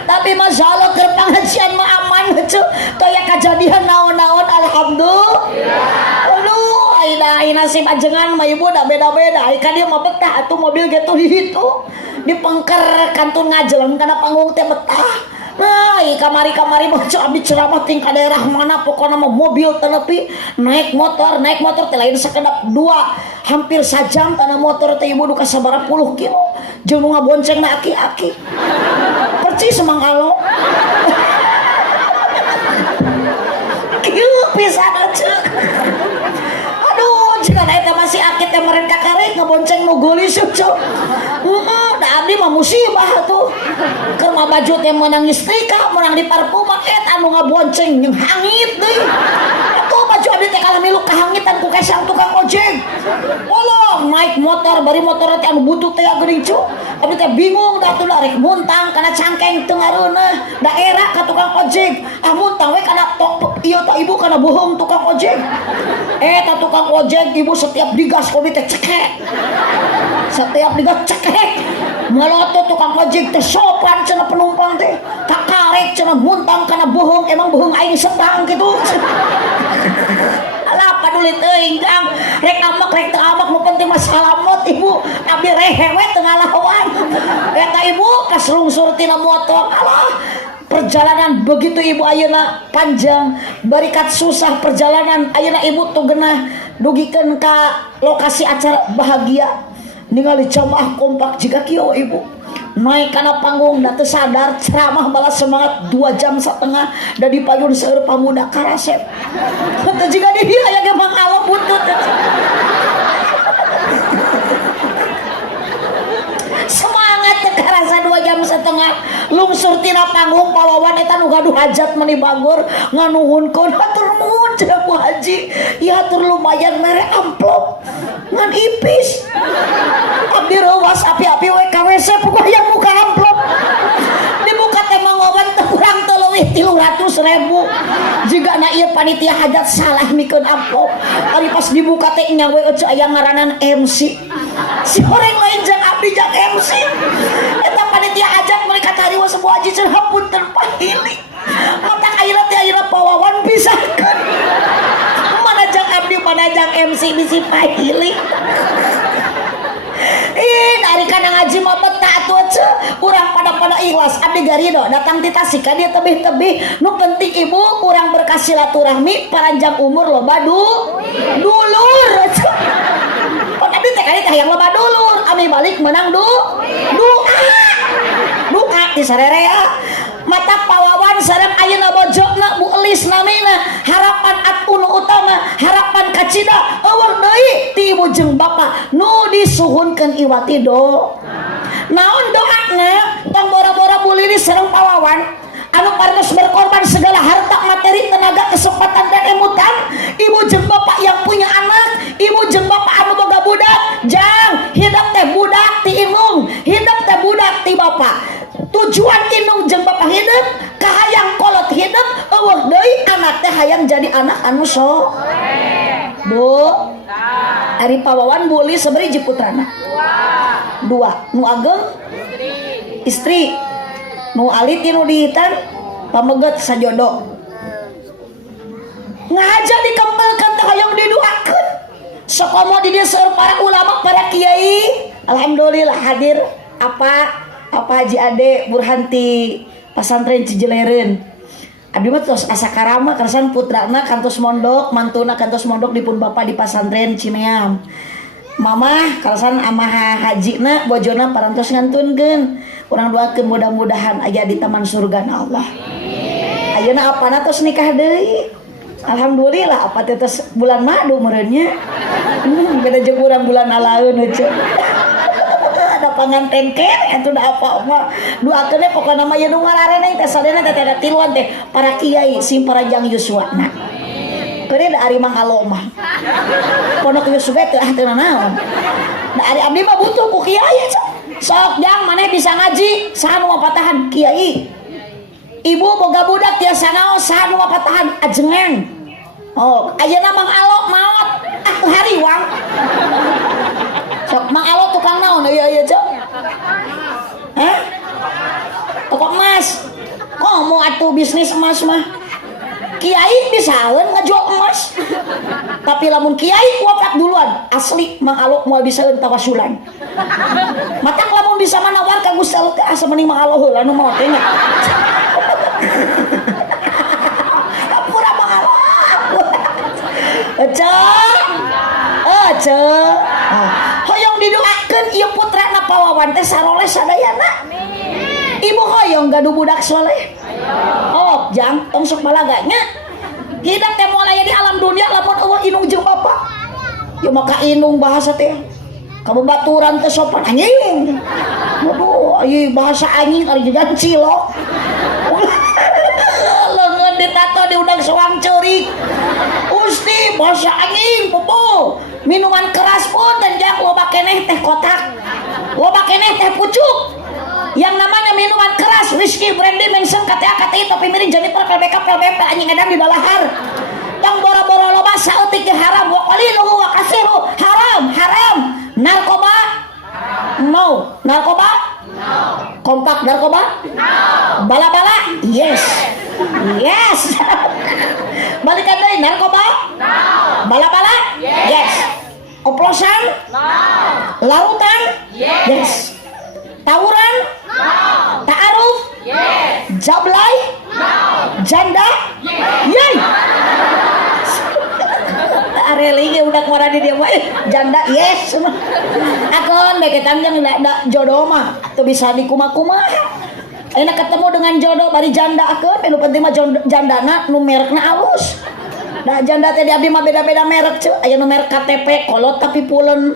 tapi Masya Allah keur pengajian mah aman heuh toya kajadian naon-naon alhamdulillah aduh aina nasib ajengan mah ibu da beda-beda ka dieu mah betah atuh mobil gitu di ditu dipengker kantun ngajelan kana panggung teh betah nah kamari-kamari mah abdi ceramah ting ka daerah mana pokona mah mobil tenepi naik motor teh lain sakedap 2 hampir sajam tanah motor teh ibu duka sabaraha puluh kilo jeung nu ngaboncengna aki-aki percis semangalo kieu pisan ceuk aduh jika eta masih aki teh meren kakarek ngabonceng nu geulis cuk da abdi mah musibah tuh keur mah baju teh meunang istrika meunang di parfum eta anu ngabonceng jeung hangit deui atuh baju abdi teh kalah milu kahangitan ku kesang tukang ojek wolong naik motor bari motor teh anu butut teh geuning cuk abdi teh bingung da atuh rek muntang kana cangkeng teu ngareuneuh daerah ka tukang ojek muntang we kana ieu teh ibu kana bohong tukang ojek eta tukang ojek ibu setiap digas kopi teh cekek setiap digas cekek melotot tukang ojek teh sopan cenah penumpang teh kakarek cenah muntang kana bohong emang bohong aing sedang gitu alah paduli teuing gang rek amak rek teu amak nu penting mah salamot ibu abdi rehe we teu ngalawan eta ibu pas lungsur tina motor alah perjalanan begitu ibu ayeuna panjang barikat susah perjalanan ayeuna ibu tuh genah dugikeun ka lokasi acara bahagia ningali jamaah kompak jika kieu ibu naik kana panggung da teu sadar ceramah balas semangat 2,5 jam da dipayun seueur pamuda karasep teu jiga di dieu aya ge mang alep butut semangat teh karasa 2,5 jam lungsur tina panggung pawawan eta nu gaduh hajat meuni bagor nganuhunkeun hatur nuhun cenah Bu Haji ya hatur lumayan mere amplop ngan ipis abdi reuwas api-api we ka WC pokoknya muka amplop dibuka teh mangoban teh kurang teu leuwih teh 300.000 jika na ieu panitia hajat salah mikeun amplop ari pas dibuka teh nya we aya ngaranan MC si horeng lain jeung abdi jeung MC eta panitia hajat mereka tariwa sebuah haji cenah hapunten pahili mata ayeuna teh ayeuna pawawan pisahkeun mana jeung abdi mana jeung MC bisi pahili. Dari kana ngaji mah betah atuh urang pada ikhlas abdi garido datang ti Tasik ka dia tebih-tebih nu penting ibu urang berkah silaturahmi panjang umur loba dulur pon abdi teh kali teh hayang loba dulur ami balik menang doa di sarerea mata pawawan sareng ayeuna bojona Bu Elis namina harapan atunu utama harapan kacida eueur deui ti ibu jeung bapa nu disuhunkeun iwati naon doana tong bora-bora Bu Lilis sareng pawawan anu parantos berkorban segala harta materi tenaga kesempatan dan emutan ibu jeung bapak yang punya anak ibu jeung bapak anu boga budak jang hidup teh budak ti inung hidup teh budak ti bapak tujuan inung jeung bapak hidup kahayang kolot hidup eueuh deui anak teh hayang jadi anak anu Bu ari pawawan Bu Lilis sabari putrana dua nu ageng istri nu alit nu dihitan pameget sajodo ngaja dikempelkeun teh hayang didoakeun sakomo di dieu seueur para ulama para kiai alhamdulillah hadir apa Haji Ade Burhanti pasantren Cijeleren abdi mah tos asa karama karsan putrana kantos mondok mantuna kantos mondok dipun bapa di pasantren Cineam Mama karsan amaha hajina bojona parantos ngantunkeun urang doakeun mudah-mudahan aya di taman surga Allah ayeuna apana tos nikah deui alhamdulillah apa teh tos bulan madu meureunnya beda jeung urang bulan alaeun heuh ada panganten ke atuh da apa mah doakeun pokona mah yeuna ngarareneng teh sadena teh ada tiluan teh para kiai sim parajang yuswana keureun da ari Mang Alo mah pondok Yusuf teh teu naon da ari abdi mah butuh ku kiai sok jang maneh bisa ngaji saha nu mapatahan kiai ibu boga budak tiasa naon saha nu mapatahan ajengan oh ayeuna Mang Alo maot hariwang sok Mang Alo tukang naon ieu cok hah tukang emas mau atuh bisnis emas mah kiai bisaeun ngajual emas tapi lamun kiai wafat duluan asli Mang Alo moal bisaeun tawasulan matak lamun bisa manawar ka Gusti Allah teh asa mending Mang Alo heula nu maot teh nya pura Mang Alo hoyong didoakeun ieu putrana pawawan teh saroleh sadayana ibu hoyong gaduh budak soleh oh jang tong sok balaganya hidup teh moal aya di alam dunia lamun eueuh inung jeung bapa ya maka inung bahasa teh kababaturan teh sopan anjing aduh ieu bahasa anjing ari jajan cilok leungeun ditato diundang soang ceurik Usti bahasa anjing popo minuman keras pun dan jak loba keneh teh kotak loba keneh teh pucuk yang namanya minuman keras whisky brandy mengsen KTA KTI topi miring Jennifer PLBK PLBP anjing edan di dalahar tong boro-boro loba saeutik ge haram wa qaliluhu wa kasiru haram narkoba no narkoba no kompak narkoba no bala-bala yes balikan deui narkoba no bala-bala yes oplosan no larutan yes tawuran no ta'aruf yes jablay no janda yes areli ge udah ngora di dia mah janda yes akon bege tanjang da jodoh mah teu bisa dikumaha-kumaha ayeuna ketemu dengan jodoh bari janda akon anu penting mah jandana nu merekna alus da janda teh di abdi mah beda-beda merek cuy aya nu merek KTP kolot tapi pulen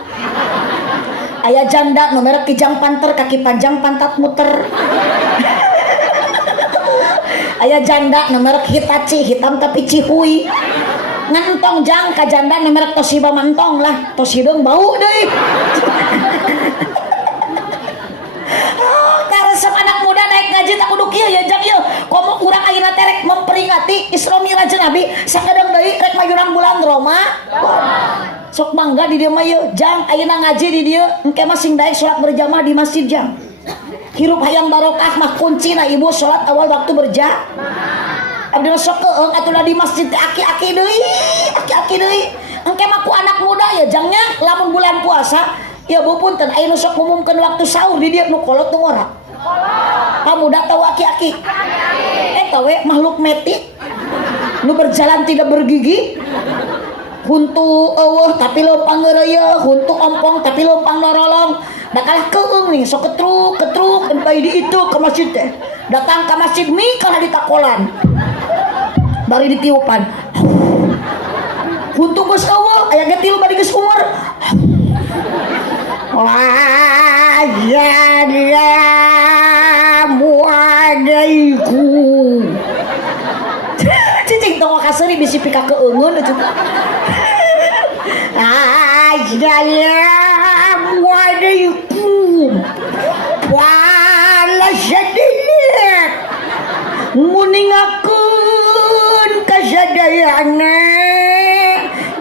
aya janda nu merek kijang panter kaki panjang pantat muter aya janda nu merek Hitachi hitam tapi cihuy ngentong jang ka janda nu merek Toshiba mantong lah tos hideung bau deui resep anak muda naik ngaji tak kudu kieu ya jang ieu komo urang ayeuna teh rek memperingati Isra Mi'raj Nabi sakadang deui rek mayurang bulan Ramadan sok mangga di dieu mah ieu jang ayeuna ngaji di dieu engke mah sing daek salat berjamaah di masjid jang hirup hayang barokah mah kuncina ibu salat awal waktu berjamaah abdi sok keung atuh di masjid teh aki-aki deui engke mah ku anak muda ya jangnya lamun bulan puasa ya bupunten ayeuna sok ngumumkeun waktu sahur di dieu nu kolot nu ora pamuda tahu aki-aki eta we makhluk metik nu berjalan tidak bergigi huntu eueuh tapi leumpang ngeureuyeuh huntu ompong tapi leumpang norolong da kalah keung nih sok ketruk bayi di itu ke masjid teh datang ke masjid mi kalah ditakolan bari ditiupan huntu geus eueuh aya ge tilu bari geus umur Assalamualaikum cicing tong kaseri bisi pika keungeun Assalamualaikum wala sadilek muningakeun kasadayana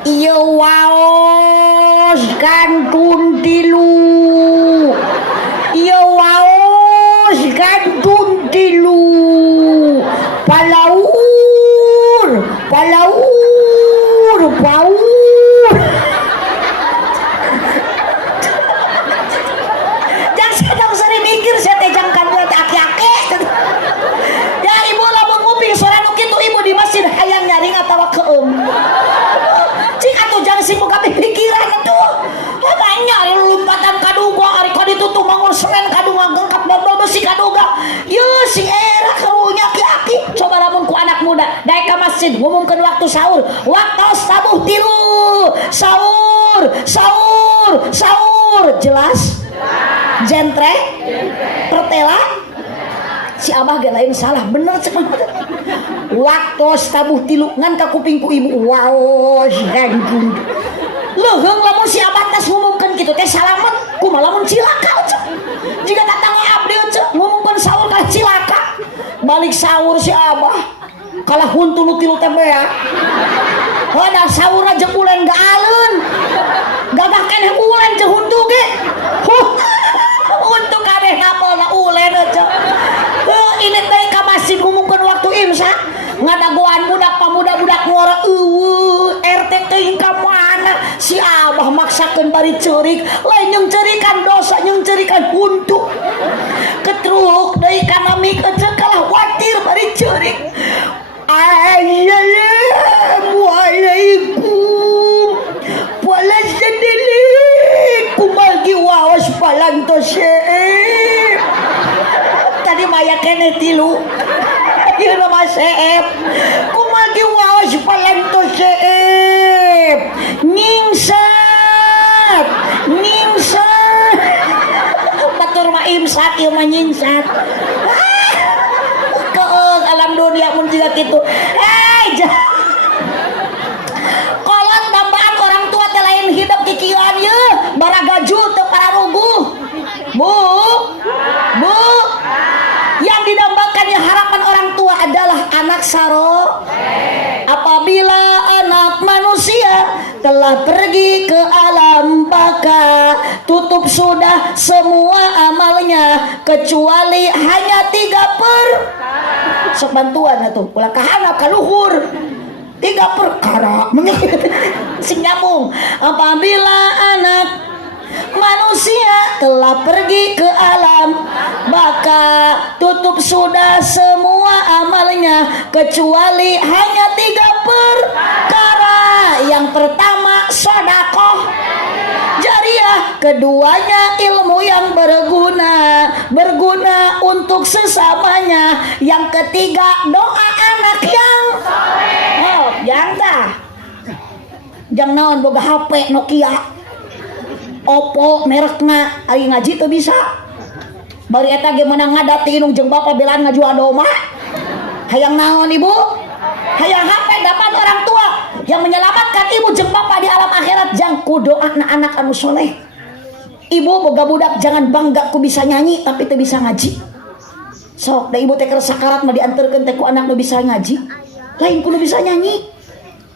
ieu waos kantun tilu ieu waos kantun tilu palaur jang sadang seri mikir saya teh jang kanduan aki-aki ya ibu lamun nguping suara nu kitu ibu di masjid hayang nyaring atawa keum cing atuh jang sing boga pikiran atuh banyak lompatan kaduga ari ka ditutup mangun semen kaduga gengkap bobol besi kaduga yeuh sing era karunya aki-aki coba lamun ku anak muda daek ka masjid ngumumkeun waktu sahur waktos tabuh tilu sahur jelas jentre pertela si abah ge lain salah bener cek waktos tabuh tilu ngan ka kupingku ibu wow ganggung leuheung lamun si abah tas ngumumkeun kitu teh salamet kumaha lamun cilaka cek jiga datang abdi cek ngumumkeun sahur kalah cilaka balik sahur si abah kalah huntu nu tilu teh bea heuh sahurna jeung ulen gaaleun gagah keneh ulen jeung huntu ge huntu kabeh ngapelna ulen cek ini teh ka masjid ngumumkeun waktu imsak ngadagoan budak pamuda-budak ngora RT teuing ka mana si abah maksakeun bari ceurik lain jeung ceurikan dosa jeung ceurikan huntu ketruk deui kana mik cek kalah watir bari ceurik Assalamualaikum wala sadilek kumalgi waos palantosep tadi maya kene tilu ieu mah seep kumalgi waos palantosep nyingsat batur mah imsak ieu mah nyingsat keung alam dunia mun jiga kitu kolot dambaan orang tua teh lain hidup kikieuan yeuh baragaju teu pararuguh bu yang didambakannya harapan orang tua adalah anak saro apabila anak manusia telah pergi ke alam baka tutup sudah semua amalnya kecuali hanya 3 sok bantuan atuh ulah kahana ka luhur 3 perkara sing nyambung apabila anak manusia telah pergi ke alam baka tutup sudah semua amalnya kecuali hanya 3 perkara yang pertama sedekah jariah keduanya ilmu yang berguna untuk sesamanya yang ketiga doa anak yang yang tah jang naon boga HP Nokia Oppo merekna ari ngaji teu bisa bari eta ge meunang ngadati inung jeung bapa belaan ngajual doma hayang naon ibu hayang HP dapat orang tua yang menyelamatkan ibu jeung bapa di alam akhirat jang ku doana anak anu soleh ibu boga budak jangan bangga ku bisa nyanyi tapi teu bisa ngaji Sok da ibu teh keur sakarat mah dianterkeun teh ku anak nu bisa ngaji, lain kudu bisa nyanyi.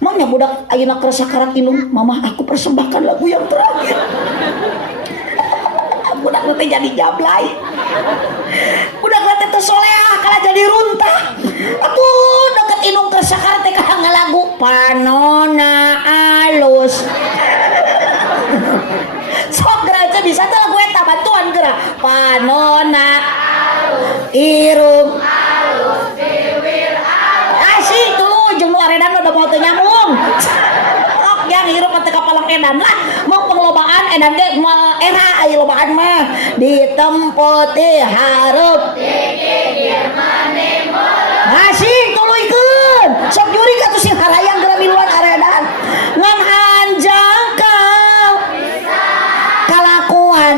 Maunya budak ayeuna keur sakarat inung, "Mama, aku persembahkan lagu yang terakhir." Budak teh jadi jablay. Budak teh teu soleha kala jadi runtah. Atuh deket inung keur sakarat teh kahang lagu Panona alus. Sok geura aja bisa teh lagu eta bantuan geura. Panona irung alus bibir alus. Asih tuh jeung nu aredan udah mau teu nyambung. Sok yang hirup teh kapalang edan lah. Mau penglobaan edan ge moal era aya lobaan mah ditempoti hareup dikikir maneh moal. Asih tuluikeun. Sok jurig atuh sing harayang geura miluan aredan. Ngan hanjang kalakuan.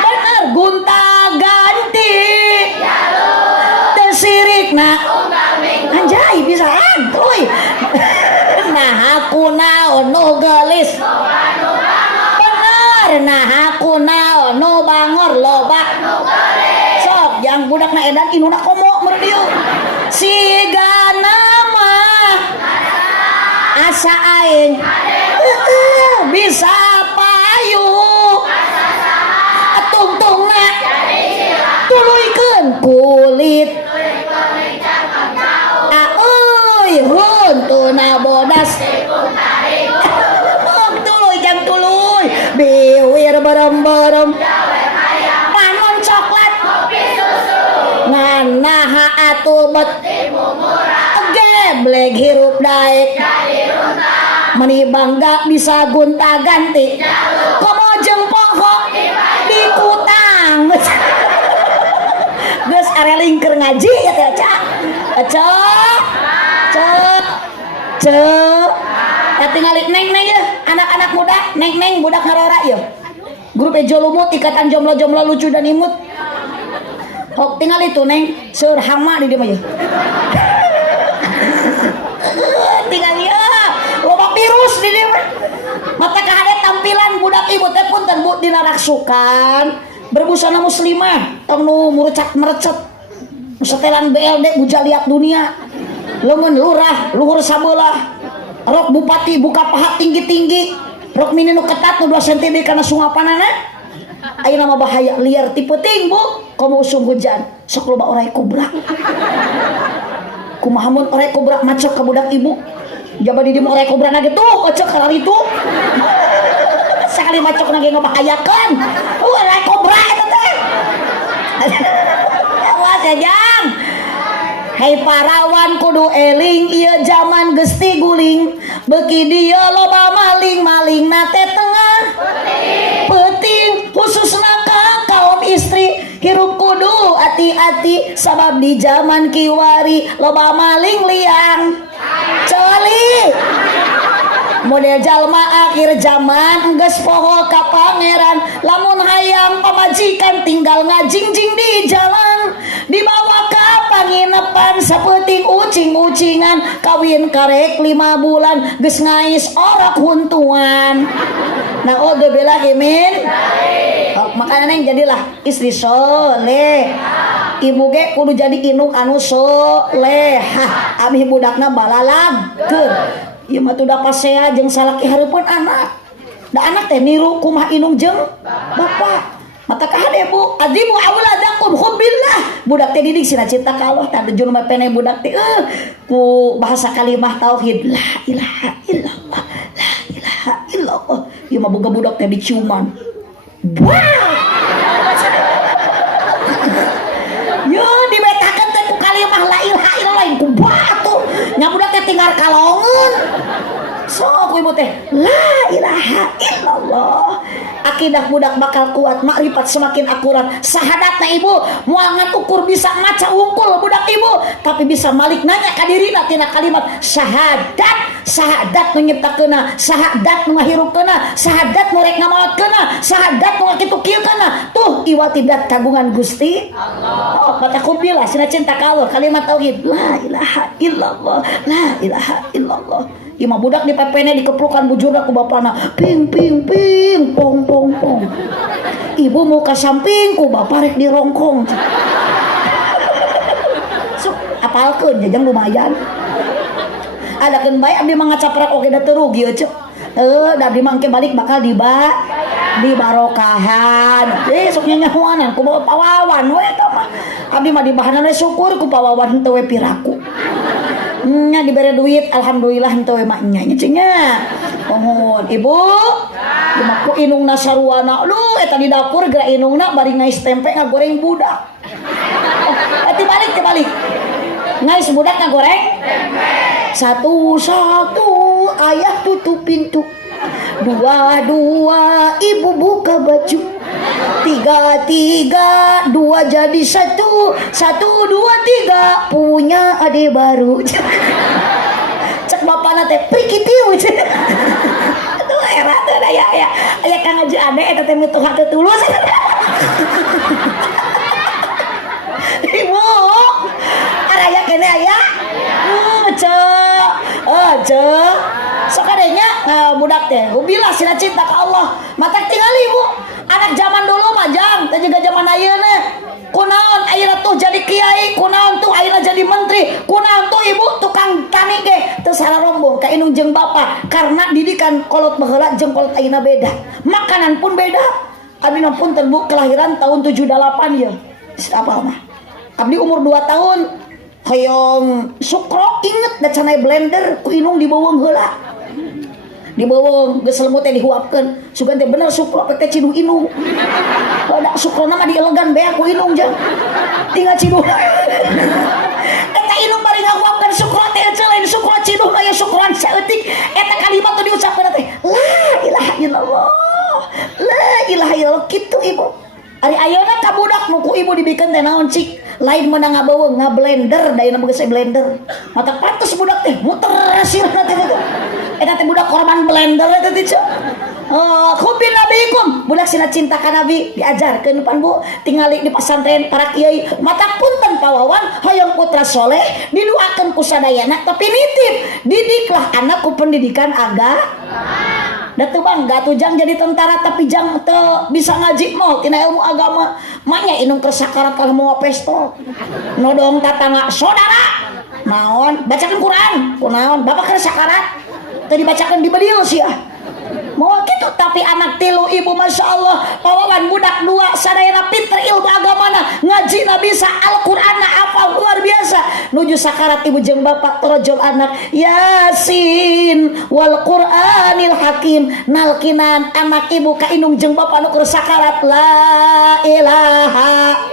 Bener gunta ganti. Tesirikna. Anjay bisaan tuh. Nah aku naon nu geulis. Bener nah aku naon nu bangor loba. Sok yang budakna edan inuna komo meureun dieu. Sigana mah asa aing bisa payu tungtungna tuluikeun kulit euy runtuna bodas tuluy jang tuluy biwir berem-berem panon coklat nganaha atuh bet geblek hirup daek meni bangga bisa gunta ganti komo jeung poho dikutang geus areling keur ngaji ya teh Cak. Cek tinggali neng ya anak-anak muda neng budak ngarora ya grup Ejo Lumut ikatan jomblo-jomblo lucu dan imut hok tinggal itu neng seur hama di dia mah ya tinggal ya loba virus di dia mata kahade tampilan budak ibu teh punten bu dinaraksukan berbusana muslimah tong nu merecet setelan BLD buja lihat dunia lemun lurah luhur sabelah rok bupati buka paha tinggi-tinggi rok mini nu ketat nu 2 cm kana sungapanana ayeuna mah bahaya liar tipe ting bu komo usung hujan sok loba orai kubrak kumaha mun orai kubrak macok ka budak ibu jaba di dieu orai kubrak na gitu ocok ka itu sakali macok na ge ngabahayakeun orai kubrak eta teh awas ya jang. Hei parawan kudu eling ieu zaman geus guling beuki dieu loba maling na teh tengah peuting khususna ka kaum istri hirup kudu hati-hati sabab di zaman kiwari loba maling liang coli model jalma akhir zaman geus poho ka pangeran lamun hayang pamajikan tinggal ngajingjing di jalan dibawa ka panginepan saeuting ucing-ucingan kawin karek 5 bulan geus ngais orok huntuan nah oge bela gemin makanya neng jadilah istri soleh ibu ge kudu jadi indung anu soleh abih budakna balalang ieu mah tuh da pasea jeung salaki hareupeun anak da anak teh niru kumaha indung jeung bapak mata kahade bu azimu auladakum hubbillah budak teh didik sina cinta ka Allah tah dejun mah pene budak teh ku bahasa kalimah tauhid la ilaha illallah la ilaha illallah ieu mah boga budak teh diciuman wah yo dibetakeun teh ku kalimah la ilaha illallah ku batu nya budak teh tinggal kalongeun sok ibu teh la ilaha illallah akidah budak bakal kuat makrifat semakin akurat sahadatna ibu moal ngatukur bisa maca wungkul budak ibu tapi bisa malik nanya ka dirina tina kalimat sahadat nu nyiptakeunna sahadat nu ngahirupkeunna sahadat nu rek ngamaotkeunna sahadat nu kitu kieu kana tuh iwatidat kagungan Gusti Allah mata kumpila sina cinta ka Allah kalimat tauhid la ilaha illallah la ilaha illallah imah budak di pepene dikeplukan bujurna ku bapana ping ping ping pong pong pong ibu mau ke samping ku bapak rek dirongkong apalkeun jajang lumayan. Adakeun bae abdi mah ngacaprak oge da teu rugi eueuh. Da abdi mangke balik bakal dibarokahan. Sok nyanyahoanan ku pawawan we eta mah. Abdi mah dibahanan syukur ku pawawan henteu we piraku. Nya dibere duit alhamdulillah henteu we mah nya cenah. Pohon ibu dimaku inungna sarwana lu eta di dapur geura inungna bari ngais tempe ngagoreng budak. Tibalik ngais budak ngagoreng tempe. Satu ayah tutup pintu. Dua ibu buka baju. Tiga dua jadi satu 2 3 punya adik baru. Cek bapana teh prikitiu. Aduh era teh aya Kang Haji ade eta teh mituha teh tulus. Ibu araya kene aya cek sok adanya budak teh ubilah sina cinta ka Allah matak tinggali ibu anak zaman dulu mah jang teh juga zaman ayeuna kunaon ayeuna tuh jadi kiai kunaon tuh ayeuna jadi menteri kunaon tuh ibu tukang tani ge teu salah rombong ka inung jeung bapa karena didikan kolot baheula jeung kolot ayeuna beda makanan pun beda abdi punten bu kelahiran tahun 78 ya apa mah abdi umur 2 tahun hoyong sukro inget da canai blender ku inung dibeuweung heula dibeuweung geus lemut teh dihuapkeun sugan teh bener sukro teh ciduh inung da sukrona mah dielegan bea ku inung jeung tinggal ciduh eta inung bari ngahuapkeun sukro teh lain sukro ciduh aya sukroan saeutik eta kalimat teh diucapkeun teh la ilaha illallah kitu ibu ari ayeuna ka budak nu ku ibu dibikeun teh naon cik lain meunang ngabeuweung ngablender da ieu geus blender mata pantes budak teh muter hasilna teh eta teh budak korban blender eta teh Khubbi nabiikum budak sina cinta ka nabi diajarkeun pan bu tingali di pasantren para kiai mata punten pawawan hoyong putra soleh didoakeun ku sadayana tapi nitip didiklah anak ku pendidikan agama. Da teu bangga tuh jang jadi tentara tapi jang teu bisa ngaji moal tina ilmu agama. Maknya inung keur sakarat kalau mau pestol. Nodong tatangga saudara. Naon? Bacakeun Quran. Kunaon? Bapak keur sakarat. Teu dibacakeun di bedieu sia. Mau gitu tapi anak tilu ibu masya Allah pawawan budak 2 sadayana pinter ilmu agamana ngaji na bisa Al-Qur'an na apal luar biasa nuju sakarat ibu jeung bapak torojol anak Yasin wal Qur'anil Hakim nalkinan anak ibu ka inung jeung bapak nu keur sakarat la ilaha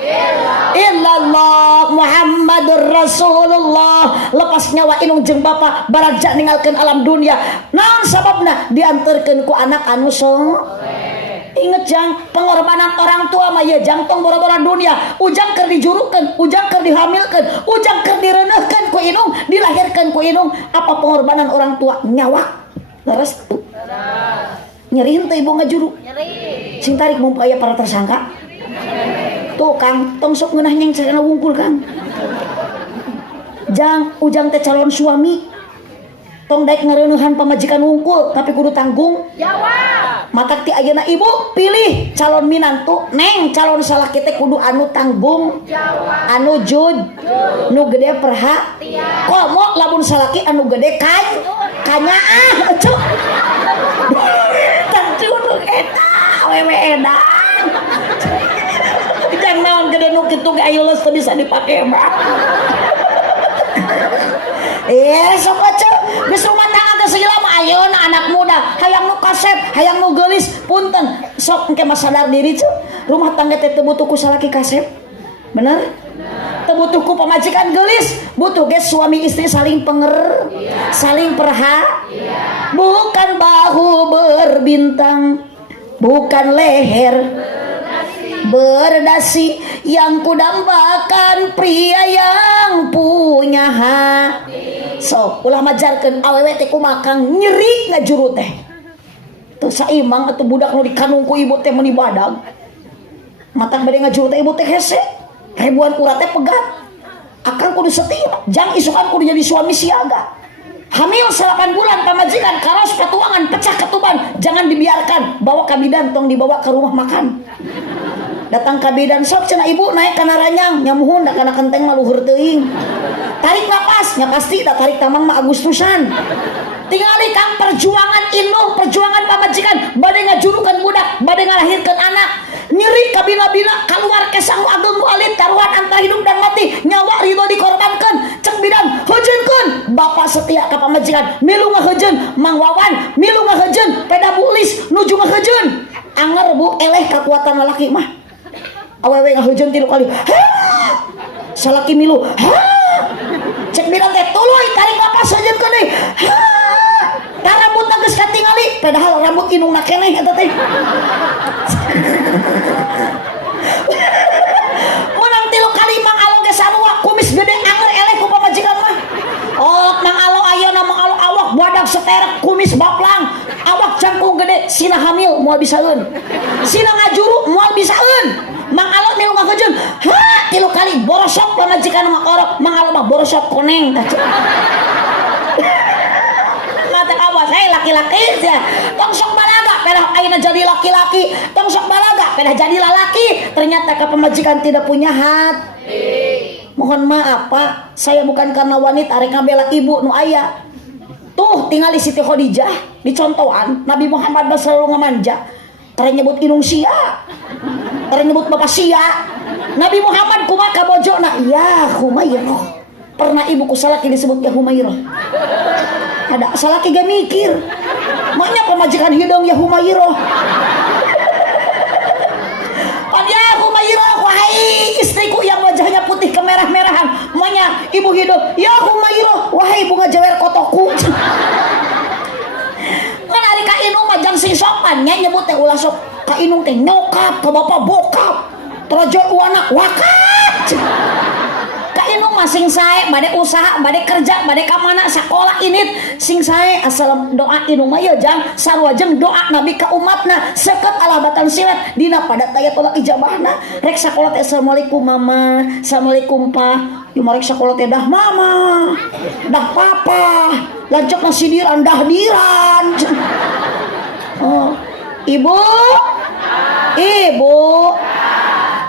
illallah Muhammadur Rasulullah lepas nyawa inung jeung bapak baraja ninggalkeun alam dunia naon sababna dianterkeun ku anak anu inget jang pengorbanan orang tua mah ya jang tong boro-boro dunia ujang keur dijurukeun ujang keur dihamilkeun ujang keur direuneuhkeun ku inung dilahirkeun ku inung apa pengorbanan orang tua nyawa leres nyeri henteu ibu ngajuru nyeri sing tarik mumpung aya para tersangka tuh Kang tong sok ngeunah nyeng cenah wungkul Kang jang ujang teh calon suami tong daek ngareuneuhan pamajikan wungkul tapi kudu tanggung jawab matak ti ayeuna ibu pilih calon minantu neng calon salaki teh kudu anu tanggung jawab anu jud nu gede perhatian komo lamun salaki anu gede kanyaah cuk tangcuduk eta awewe edan jang naon gede nu kitu ge ayeuna teu bisa dipake mah sok aja geus rumah tangga geus gila mah ayeuna anak muda hayang nu kasep hayang nu geulis punten sok engke mah sadar diri cu rumah tangga teh teu butuh ku salaki kasep bener teu butuh ku pamajikan geulis butuh ge suami istri saling saling bukan bahu berbintang bukan leher berdasi yang kudambakan pria yang punya hati sok ulah majarkeun awewe teh kumaha Kang nyeri ngajuru teh teu saimang atuh budak nu dikandung ku ibu teh meuni badag matang bade ngajuru teh ibu teh hese ribuan urat teh pegat akang kudu setia jang isukan kudu jadi suami siaga hamil 8 bulan pamajikan karos patuangan pecah ketuban jangan dibiarkan bawa ka bidan tong dibawa ke rumah makan datang ka bidan sok cenah ibu naik kana ranyang nyamuhun da kana kenteng mah luhur teuing tarik napasnya pasti dah tarik tamang mah Agustusan. Tingali kang perjuangan inuh, perjuangan pamajikan, bade ngajurukan budak, bade ngalahirkan anak, nyeri kabina-bina keluar ke sang ageng mualit taruhan antara hidup dan mati, nyawa ridho dikorbankan, cek bidan heujeunkeun bapak setia ka pamajikan, milu ngaheujeun Mang Wawan, milu ngaheujeun peda bulis nuju ngaheujeun. Anger bu eleh kekuatan lalaki mah. Awewe ngaheujeun 3 kali. Salaki milu. Cek bidan teh tuluy tarik napas heujeunkeun deui. Tah rambutna geus katingali padahal rambut inungna keneh eta teh. Menang 3 kali Mang Along ge sarua kumis gede anger eleh ku pamajikan mah. Oh Mang Along ayeuna Mang Along awak badak seterek kumis baplang awak jangkung gede sina hamil moal bisaeun. Sina ngajuru moal bisaeun. Mang Along milu ngaheujeun 3 kali borosok pamajikan mah orok Mang Along mah borosok koneng tah. Saya laki-laki ya, tong sok balaga pedah ayeuna jadi laki-laki, tong sok balaga pedah jadi lalaki, ternyata ke pemajikan tidak punya hati. Mohon maaf Pak, saya bukan karena wanita arek ngabela ibu nu aya. Tuh tinggal di Siti Khadijah dicontohan Nabi Muhammad selalu ngamanja, tara nyebut inung sia, tara nyebut bapak sia. Nabi Muhammad kumaha ka bojona, ya Humairah. Pernah ibuku salaki disebut ya Humairah. Ada salaki gak mikir. Maknya pemajikan hidung ya Humairah. Pan ya Humairah, wahai istriku yang wajahnya putih kemerah-merahan. Maknya ibu hidung, ya Humairah, wahai bunga jewer kotoku. Kan ari ka inung majang sing sopan nya nyebut teh ulah sok ka inung teh nyokap, ka bapak bokap. Trojol anak wakat. Ka inung mah sing sae bade usaha bade kerja bade ka mana sakola init sing sae asal doa inung mah ye jang sarua jeung doa nabi ka umatna seukeut alabatan silat dina pada taya tolak ijabahna rek sakola teh assalamualaikum mama assalamualaikum pa ieu rek sakola teh dah mama dah papa lanceuk nasi diran dah diran. Oh ibu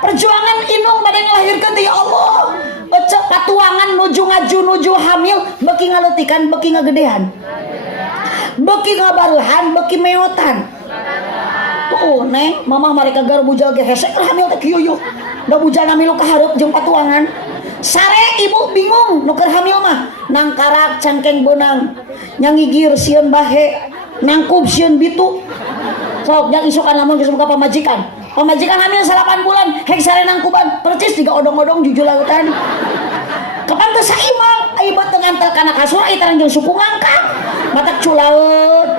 perjuangan inung bade ngelahirkeun teh ya Allah. Ecek patuangan nuju ngaju nuju hamil beki ngaleutikan beki ngagedean beki ngabaruhan beki meotan tuh neng mamah mereka gar bujal ge hese hamil teh kieu yeuh da bujalna milu kahareup jeung patuangan sare ibu bingung nu keur hamil mah nang karak cangkeng beunang nyangigir sieun bahe nangkub sieun bitu sok yang isukan lamun geus muka pamajikan hamil 8 bulan hek sare nangkuban percis tiga odong-odong jujul lautan kapan teh saimal aibat ngantel kana kasur ai tarang jeung suku ngangkang matak culaut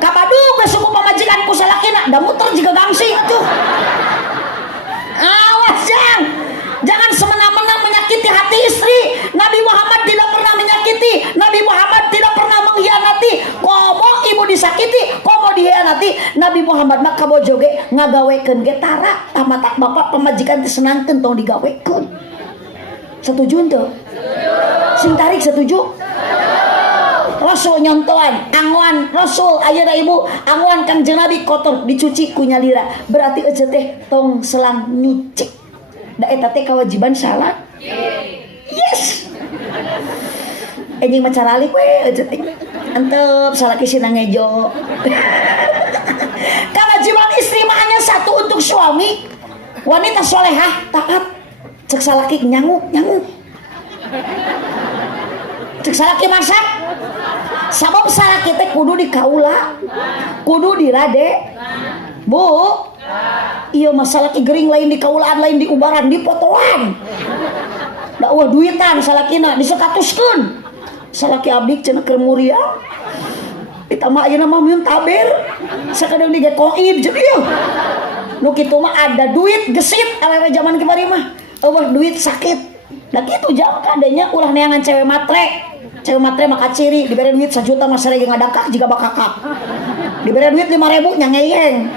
kapadung ke suku pamajikan ku salakina da muter jiga gangsing atuh. Awas jangan semena-mena menyakiti hati istri. Nabi Muhammad tidak pernah menyakiti, Nabi Muhammad tidak pernah mengkhianati. Komo ibu disakiti, komo dihianati. Nabi Muhammad mah kabojo ge ngagawekeun ge tara tamatak bapak pamajikan teh senangkeun tong digawekeun. Setuju henteu? Sing tarik setuju? Rasul nyontohan, angwan Rasul ayeuna ibu, angwan Kangjeng Nabi kotor dicuci ku nyalira. Berarti ece teh tong selang nyuci. Da eta teh kewajiban salat. Yes. Anjing macaralik we ece teh. Antep salaki sina ngejo. Kewajiban istri mah hanya satu untuk suami. Wanita solehah, taat. Cek salaki nyangu. Cek salaki masak. Sabab salaki teh kudu dikaula, kudu dirade. Bu, iya masalah gering lain di kaulaan lain di ubaran di potoan. Da eueuh duitan salakina disekatuskeun. Salaki abdi cenah keur muria. Ditambah ayeuna mah mun taber. Sakadang digekoid jeung ieu. Nu kitu mah ada duit gesit awewe zaman kemari mah. Eueuh duit sakit. Da kitu jang kadenya ulah neangan cewek matre. Cewek matre maka ciri diberi duit 1 juta mas serege ngadakak jika bakakak diberi duit 5.000 nyangeyeng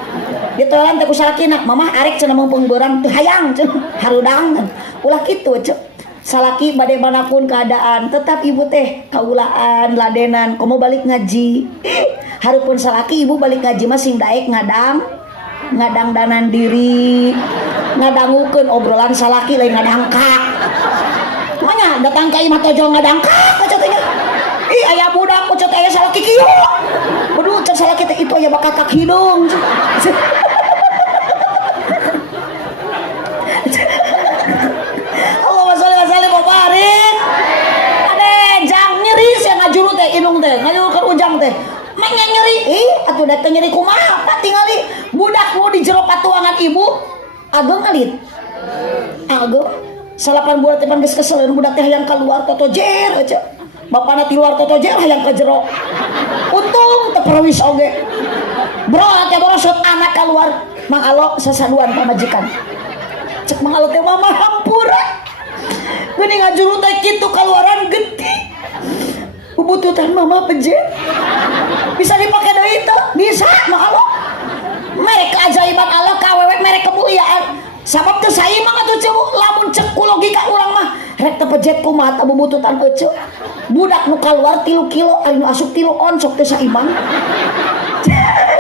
ditolan teh ku salakina mamah arek cenah mumpung beurang teu hayang cenah harudang ulah kitu cek salaki bade manapun keadaan tetap ibu teh kaulaan ladenan komo balik ngaji harupun salaki ibu balik ngaji mah sing daek ngadang danan diri ngadangukeun obrolan salaki lain ngadangkak nya datang ka imah tojo ngadangkak cenah. Ih aya budak cenah aya salaki kieu. Waduh cenah salaki teh itu aya bakakak hidung. Allahumma sholli wa sallim wa barik. Ade jang nyeri sia ngajulu teh inung teh ngajulukeun ujang teh. Meng nyeri. Atuh da teh nyeri kumaha tingali budak nu di jero patuangan ibu ageng alit. Ageng salapan bulan tepan geus keseleun budak teh hayang keluar totojer aja. Bapana ti luar totojer hayang ka jero. Untung teu perwis oge. Bro teh borosot anak keluar Mang Alo sasaduan pamajikan. Cek Mang Alo teh mama hampura. Geuning ngajulu teh kitu keluaran gede. Bubututan mama pejet. Bisa dipakai deui teu? Bisa Mang Alo. Merek keajaiban Allah kawewe merek kemuliaan. Sabab teu saimang atuh ceuk lamun cek ku logika urang mah rek teu pejet kumaha teh bubututan euceu. Budak nu kaluar 3 kilo ari nu asup 3 onsok teh saimang.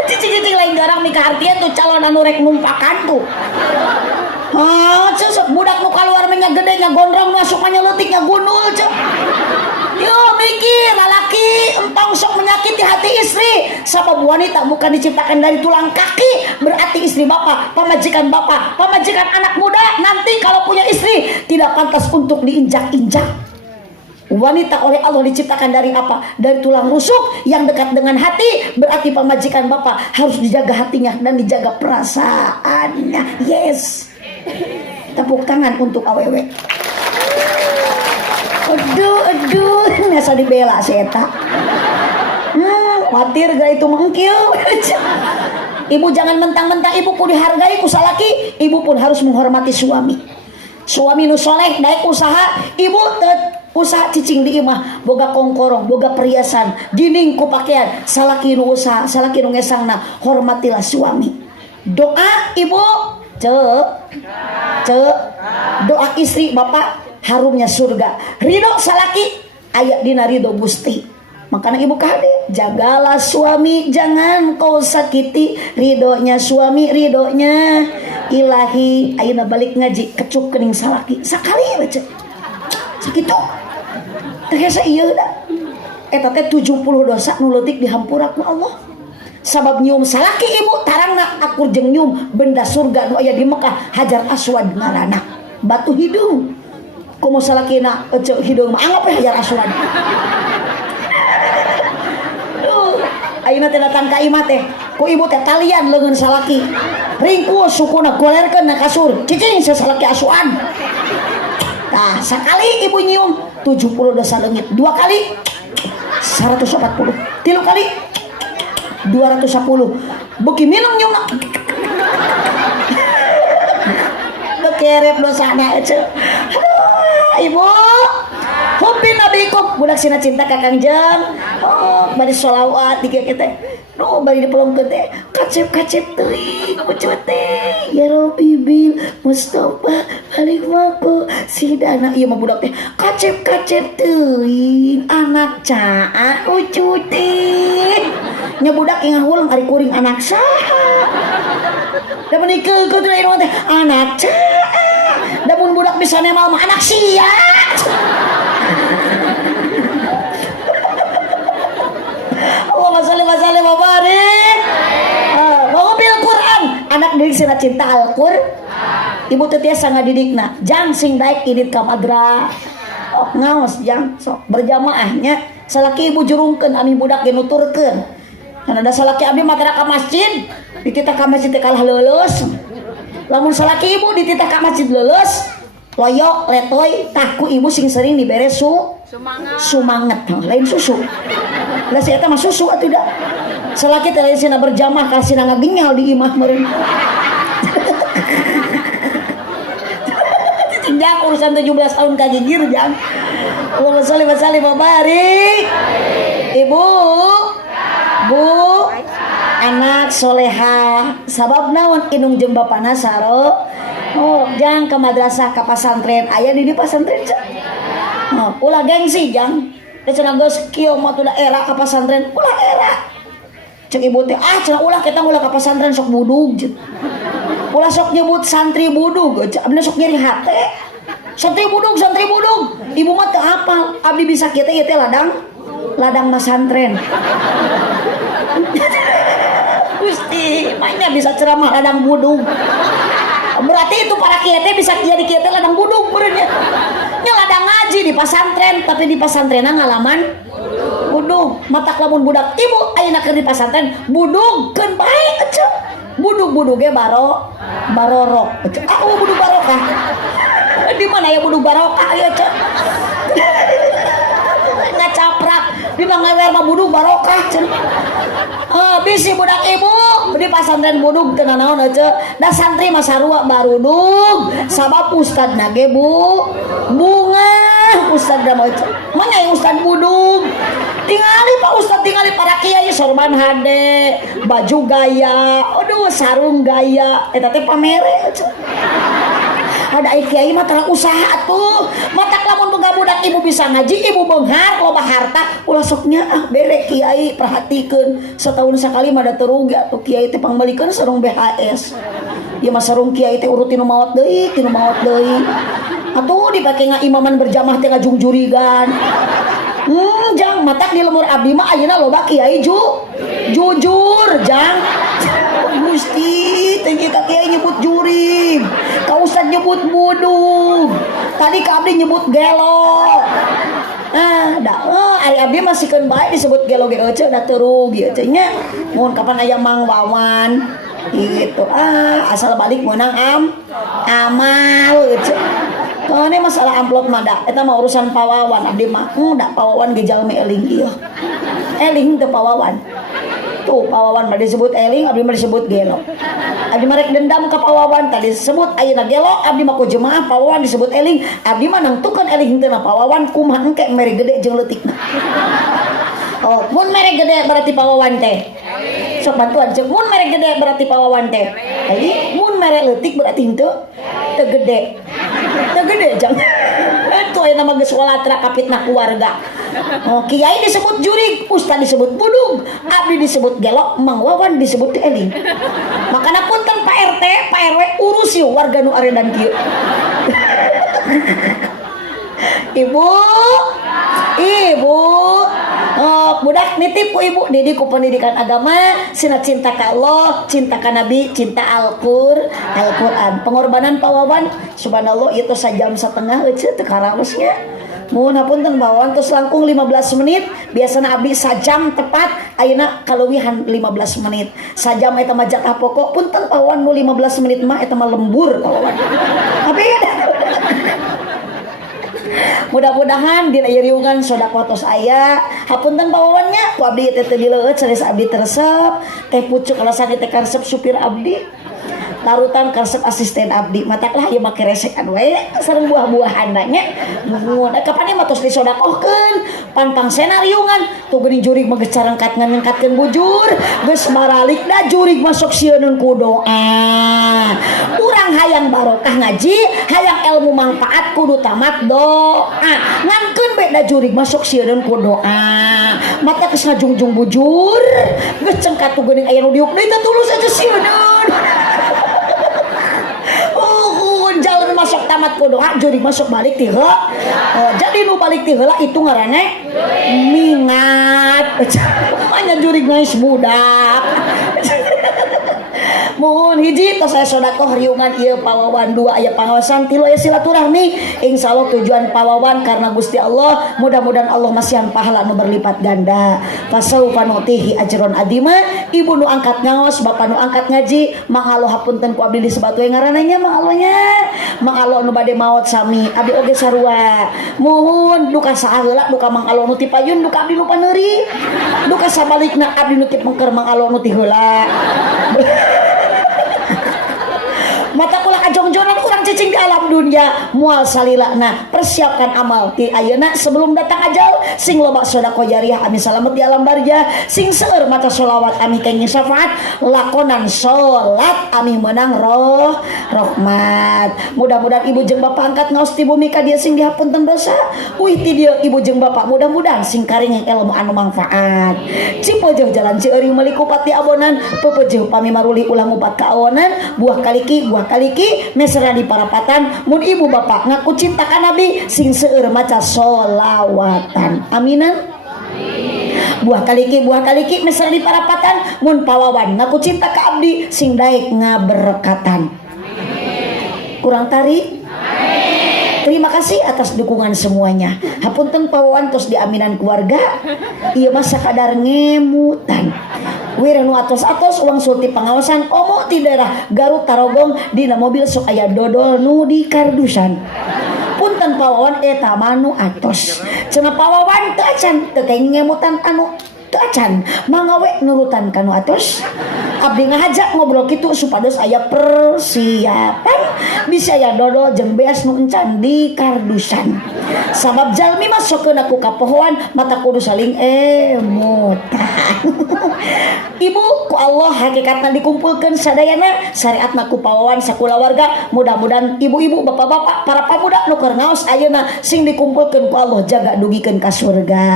Cicing-cicing lain garang mikah artian tuh calon anu rek numpakan tuh. Cek budak nu kaluar nya gede nya gondrong nu asup nya leutik nya gundul cek. Yo mikir lalaki empang sok menyakiti hati istri. Sabab wanita bukan diciptakan dari tulang kaki. Berarti istri bapak, pamajikan anak muda nanti kalau punya istri tidak pantas untuk diinjak-injak. Wanita oleh Allah diciptakan dari apa? Dari tulang rusuk yang dekat dengan hati. Berarti pamajikan bapak harus dijaga hatinya dan dijaga perasaannya. Yes. Tepuk tangan untuk awewe. Aduh, nasa dibela si eta. Khawatir gak itu mengkiu. Ibu jangan mentang-mentang ibu pun dihargai ku salaki, ibu pun harus menghormati suami. Suami nu soleh daek usaha, ibu usaha cicing di imah, boga kongkorong, boga perhiasan, dinding ku pakaian, salaki nu usaha, salaki nu ngesangna, hormatilah suami. Doa ibu, doa istri bapak harumnya surga. Ridho salaki aya dina ridho Gusti. Makanya ibu kade jagalah suami, jangan kau sakiti ridhonya suami, ridhonya ilahi. Ayeuna balik ngaji kecup kening salaki sakali baca sakitu teh ieu da eta teh 70 dosa nu leutik dihampura ku Allah. Sabab nyium salaki ibu tarangna akur jeung nyium benda surga nu aya di Mekah Hajar Aswad ngaranna batu hidung. Kumu salakina ece hidung mah anggap Hajar Aswad. Ayeuna teh datang ka imah teh ku ibu teh talian leungeun salaki ringkus sukuna golerkeun na kasur cicing sasalaki asuan. Tah sakali ibu nyium 70 dosa leungit, 2 kali 140, 3 kali 210. Beuki minum nyiumna kerep dosana ece. Ibu Hupi nabikum budak sina cinta ka Kangjeng. Bari sholawat diga kita. Bari dipelongkeun teh kacep-kacep teuing pucut teh. Ya Rabbi bil Mustafa balik mako sidana ieu mah budak teh kacep-kacep teuing anak caa ucu teh. Nya budak ingat ulang ari kuring anak saha. Da menikeuh ku teh anak caa. Da mun budak bisa nemal mah anak sia. Allahumma sholli wa sallim wa barik. Mau bil Quran, anak didik sina cinta Al-Qur'an. Ibu teh tiasa ngadidikna, jang sing daek idit ka madrasah. Ngaos jang sok berjamaahnya. Salaki ibu jurungkeun ami budak ge nuturkeun. Kana da salaki abi mah ka masjid, dititah ka masjid teh kalah leuleus. Lamun salaki ibu dititah ka masjid leuleus, loyok letoy tah ku ibu sing sering dibere sumanget lain susu. Lah si eta mah susu atuh da. Salaki teh lain sina berjamaah ka sina ngagingal di imah meureun. Jang urusan 17 tahun kagigir jang. Allahumma sholli wa sallim wa barik. Ibu, Bu, anak soleha sabab naon inung jeung bapana saro. Jang ke madrasah ka pasantren aya di pasantren cek. Ulah gengsi jang. Da cenah geus kieu mah tuh era ka pasantren, ulah era. Cek ibu teh cenah ulah kita ulah ka pasantren sok budug. Ulah sok nyebut santri budug, abna sok nyeri hate. Santri budug. Ibu mah teu apal. Abdi bisa kieu teh ladang masantren. Gusti, mainnya bisa ceramah ladang budug. Berarti itu para kieu teh bisa jadi kieu teh ladang budug beureunya. Nya ladang ngaji di pasantren, tapi di pasantrenna ngalaman budug. Matak lamun budak ibu ayeuna keur di pasantren budugkeun bae eceuk. Budug-budug ge barorok. Aku budug barokah. Di mana ya budug barokah ya eceuk. Ngacaprak di Bangawer mah budug barokah cenah. Bisi budak ibu di pasantren budug teu naon eceuk. Da santri mah sarua barudug. Sabab ustadna ge bunga ustad da mah eceuk. Mana yang ustad budug? Tingali Pak Ustad, tingali para kiai sorban hade, baju gaya, aduh sarung gaya, eta teh pamere eceuk. Ada kiai mah tara usaha tuh. Matak lamun boga budak ibu bisa ngaji, ibu beunghar loba harta, ulah sok nyaah bere kiai perhatikeun. Setahun sekali mah da teu rugi atuh kiai teh pangmelikeun sarung BHS. Ieu mah sarung kiai teh urut tinu maot deui, Atuh dipake ngaimaman berjamaah teh ngajung jurigan. Jang matak di lemur abdi mah ayeuna loba kiai jujur jang. Gusti tengki ka kiai nyebut jurig, ka ustad nyebut budug, tadi ka abdi nyebut gelo. Ari abdi masihkeun bae disebut gelo ge eceuk da teu rugi eceuk nya. Mun kapan aya Mang Wawan gitu asal balik meunang amal eceuk. Ini masalah amplop mah da eta mah urusan pawawan abdi mah da pawawan ge jalmi eling ieu. Eling teu pawawan. Tuh pawawan mah disebut eling, abdi mah disebut gelo. Abdi mah rek dendam ka pawawan tadi disebut ayeuna gelo, abdi mah ku jemaah pawawan disebut eling, abdi mah nangtukeun eling teu na pawawan kumaha engke mere gede jeung leutikna. Oh, mun mere gede berarti pawawan teh. Sok bantuan ceuk mun mere gede berarti pawawan teh. Jadi mun mere leutik berarti henteu teu gede. Teu gede jang. Itu aya nama geus walatra kapitna keluarga. Oh, kiai disebut jurig, ustad disebut budug, abdi disebut gelo, Mang Wawan disebut eling. Makana punten Pak RT, Pak RW urus yeuh warga nu aredan kieu. Ibu. Budak nitip ku ibu didik ku pendidikan agama, sina cinta ka Allah, cinta ka Nabi, cinta Al-Qur'an. Pengorbanan pawawan subhanallah itu sajam setengah eceuk teu karaosnya. Mun hapunten pawawan tos langkung 15 menit, biasana abdi sajam tepat, ayeuna kaleuwihan 15 menit. Sajam eta mah jatah pokok, punten pawawan nu 15 menit mah eta mah lembur pawawan. Tapi mudah-mudahan dina ieu riungan sodaqoh tos aya. Hapunten pawawannya ku abdi teh teu dileueut sanes abdi teresep, teh pucuk alasan teh karesep supir abdi. Larutan karesep asisten abdi. Mataklah ieu make resekan we sareng buah-buahan nya. Mun kapan ieu mah tos disodakohkeun, pantang senariungan. Tuh geuning jurig mah geus carengkat ngangkatkeun bujur, geus maralik da jurig masuk sieun ku doa. Urang hayang barokah ngaji, hayang ilmu manfaat kudu tamat doa. Ngankeun beda jurig masuk sieun ku doa. Mata geus ngajungjung bujur, geus cengkat tuh geuning aya nu diuk deui teh tulus aja sieun. Jalan masuk tamat ku doa, jurig masuk balik ti heula. Jadi nu balik ti heula itu ngaranna mingat. Manya jurig geus budak. Mohon hiji tos saya sedekah riungan ieu pawawan, dua aya pangaosan, tilu aya silaturahmi. Insyaallah tujuan pawawan karena Gusti Allah, mudah-mudahan Allah masihan pahala nu berlipat ganda. Fasaufa nutihi ajron adima. Ibu nu angkat ngaos, bapak nu angkat ngaji, Mang Allah hapunten ku abdi disebat we ngaranna nya Mang Allah nya. Mang Allah nu bade maot sami, abdi oge sarua. Mohon duka saha heula, duka Mang Allah nu ti payun, duka abdi nu paneuri. Duka sabalikna abdi nu ti pengker Mang Allah nu ti heula. Mata kula kajongjoran urang cicing di alam dunia moal salilana. Persiapkan amal ti ayeuna sebelum datang ajal, sing loba sedekah jariah ami salamet di alam barzah, sing seueur maca sholawat ami kenging syafaat, lakonan salat ami menang rahmat. Mudah-mudahan ibu jeung bapak angkat ngaos ti bumi ka dieu sing dihapunten dosa. Uih ti dieu ibu jeung bapak mudah-mudahan sing karing ilmu anu manfaat. Cipeueuh jalan ceuring meuli kupati abonan, pepeueuh pami maruli ulang upat ka awonan, buah kaliki mesra di parapatan mun ibu bapak ngaku cinta ka Nabi sing seueur maca sholawatan. Aminan. Buah kaliki misalnya di parapatan mun pawawan ngaku cinta ka abdi sing daek ngaberkatan. Kurang tarik. Terima kasih atas dukungan semuanya. Hapunten pawawan tos diaminan keluarga. Ieu mah sakadar ngemutan. Wira nu atos-atos uang sulti pengawasan omo ti daerah Garut Tarogong dina mobil sok aya dodol nu di kardusan. Punten pawawan eta manu atos. Cenah pawawan teu acan teu kaing ngemutan anu teu acan mangawe nurutan kanu atos. Abdi ngajak ngobrol kitu supados aya persiapan bisa aya dodol jeung beas nu encan di kardusan. Sabab jalmi mah sokeun aku ka pohoan mata kudu saling emutan. Ibu ku Allah hakikatna dikumpulkeun sadayana syariatna ku pawawan sakulawarga. Mudah-mudahan ibu-ibu bapak-bapak para pamuda nu keur ngaos ayeuna sing dikumpulkeun ku Allah jaga dugikeun ka surga.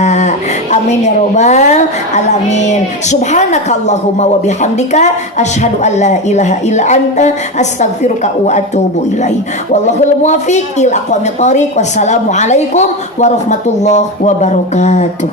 Amin ya robbal alamin. Subhanakallahumma wa bihamdika asyhadu an la ilaha illa anta astaghfiruka wa atubu ilaik. Wallahul muwaffiq ila aqwamit thoriq. Wassalamualaikum warahmatullahi wabarakatuh.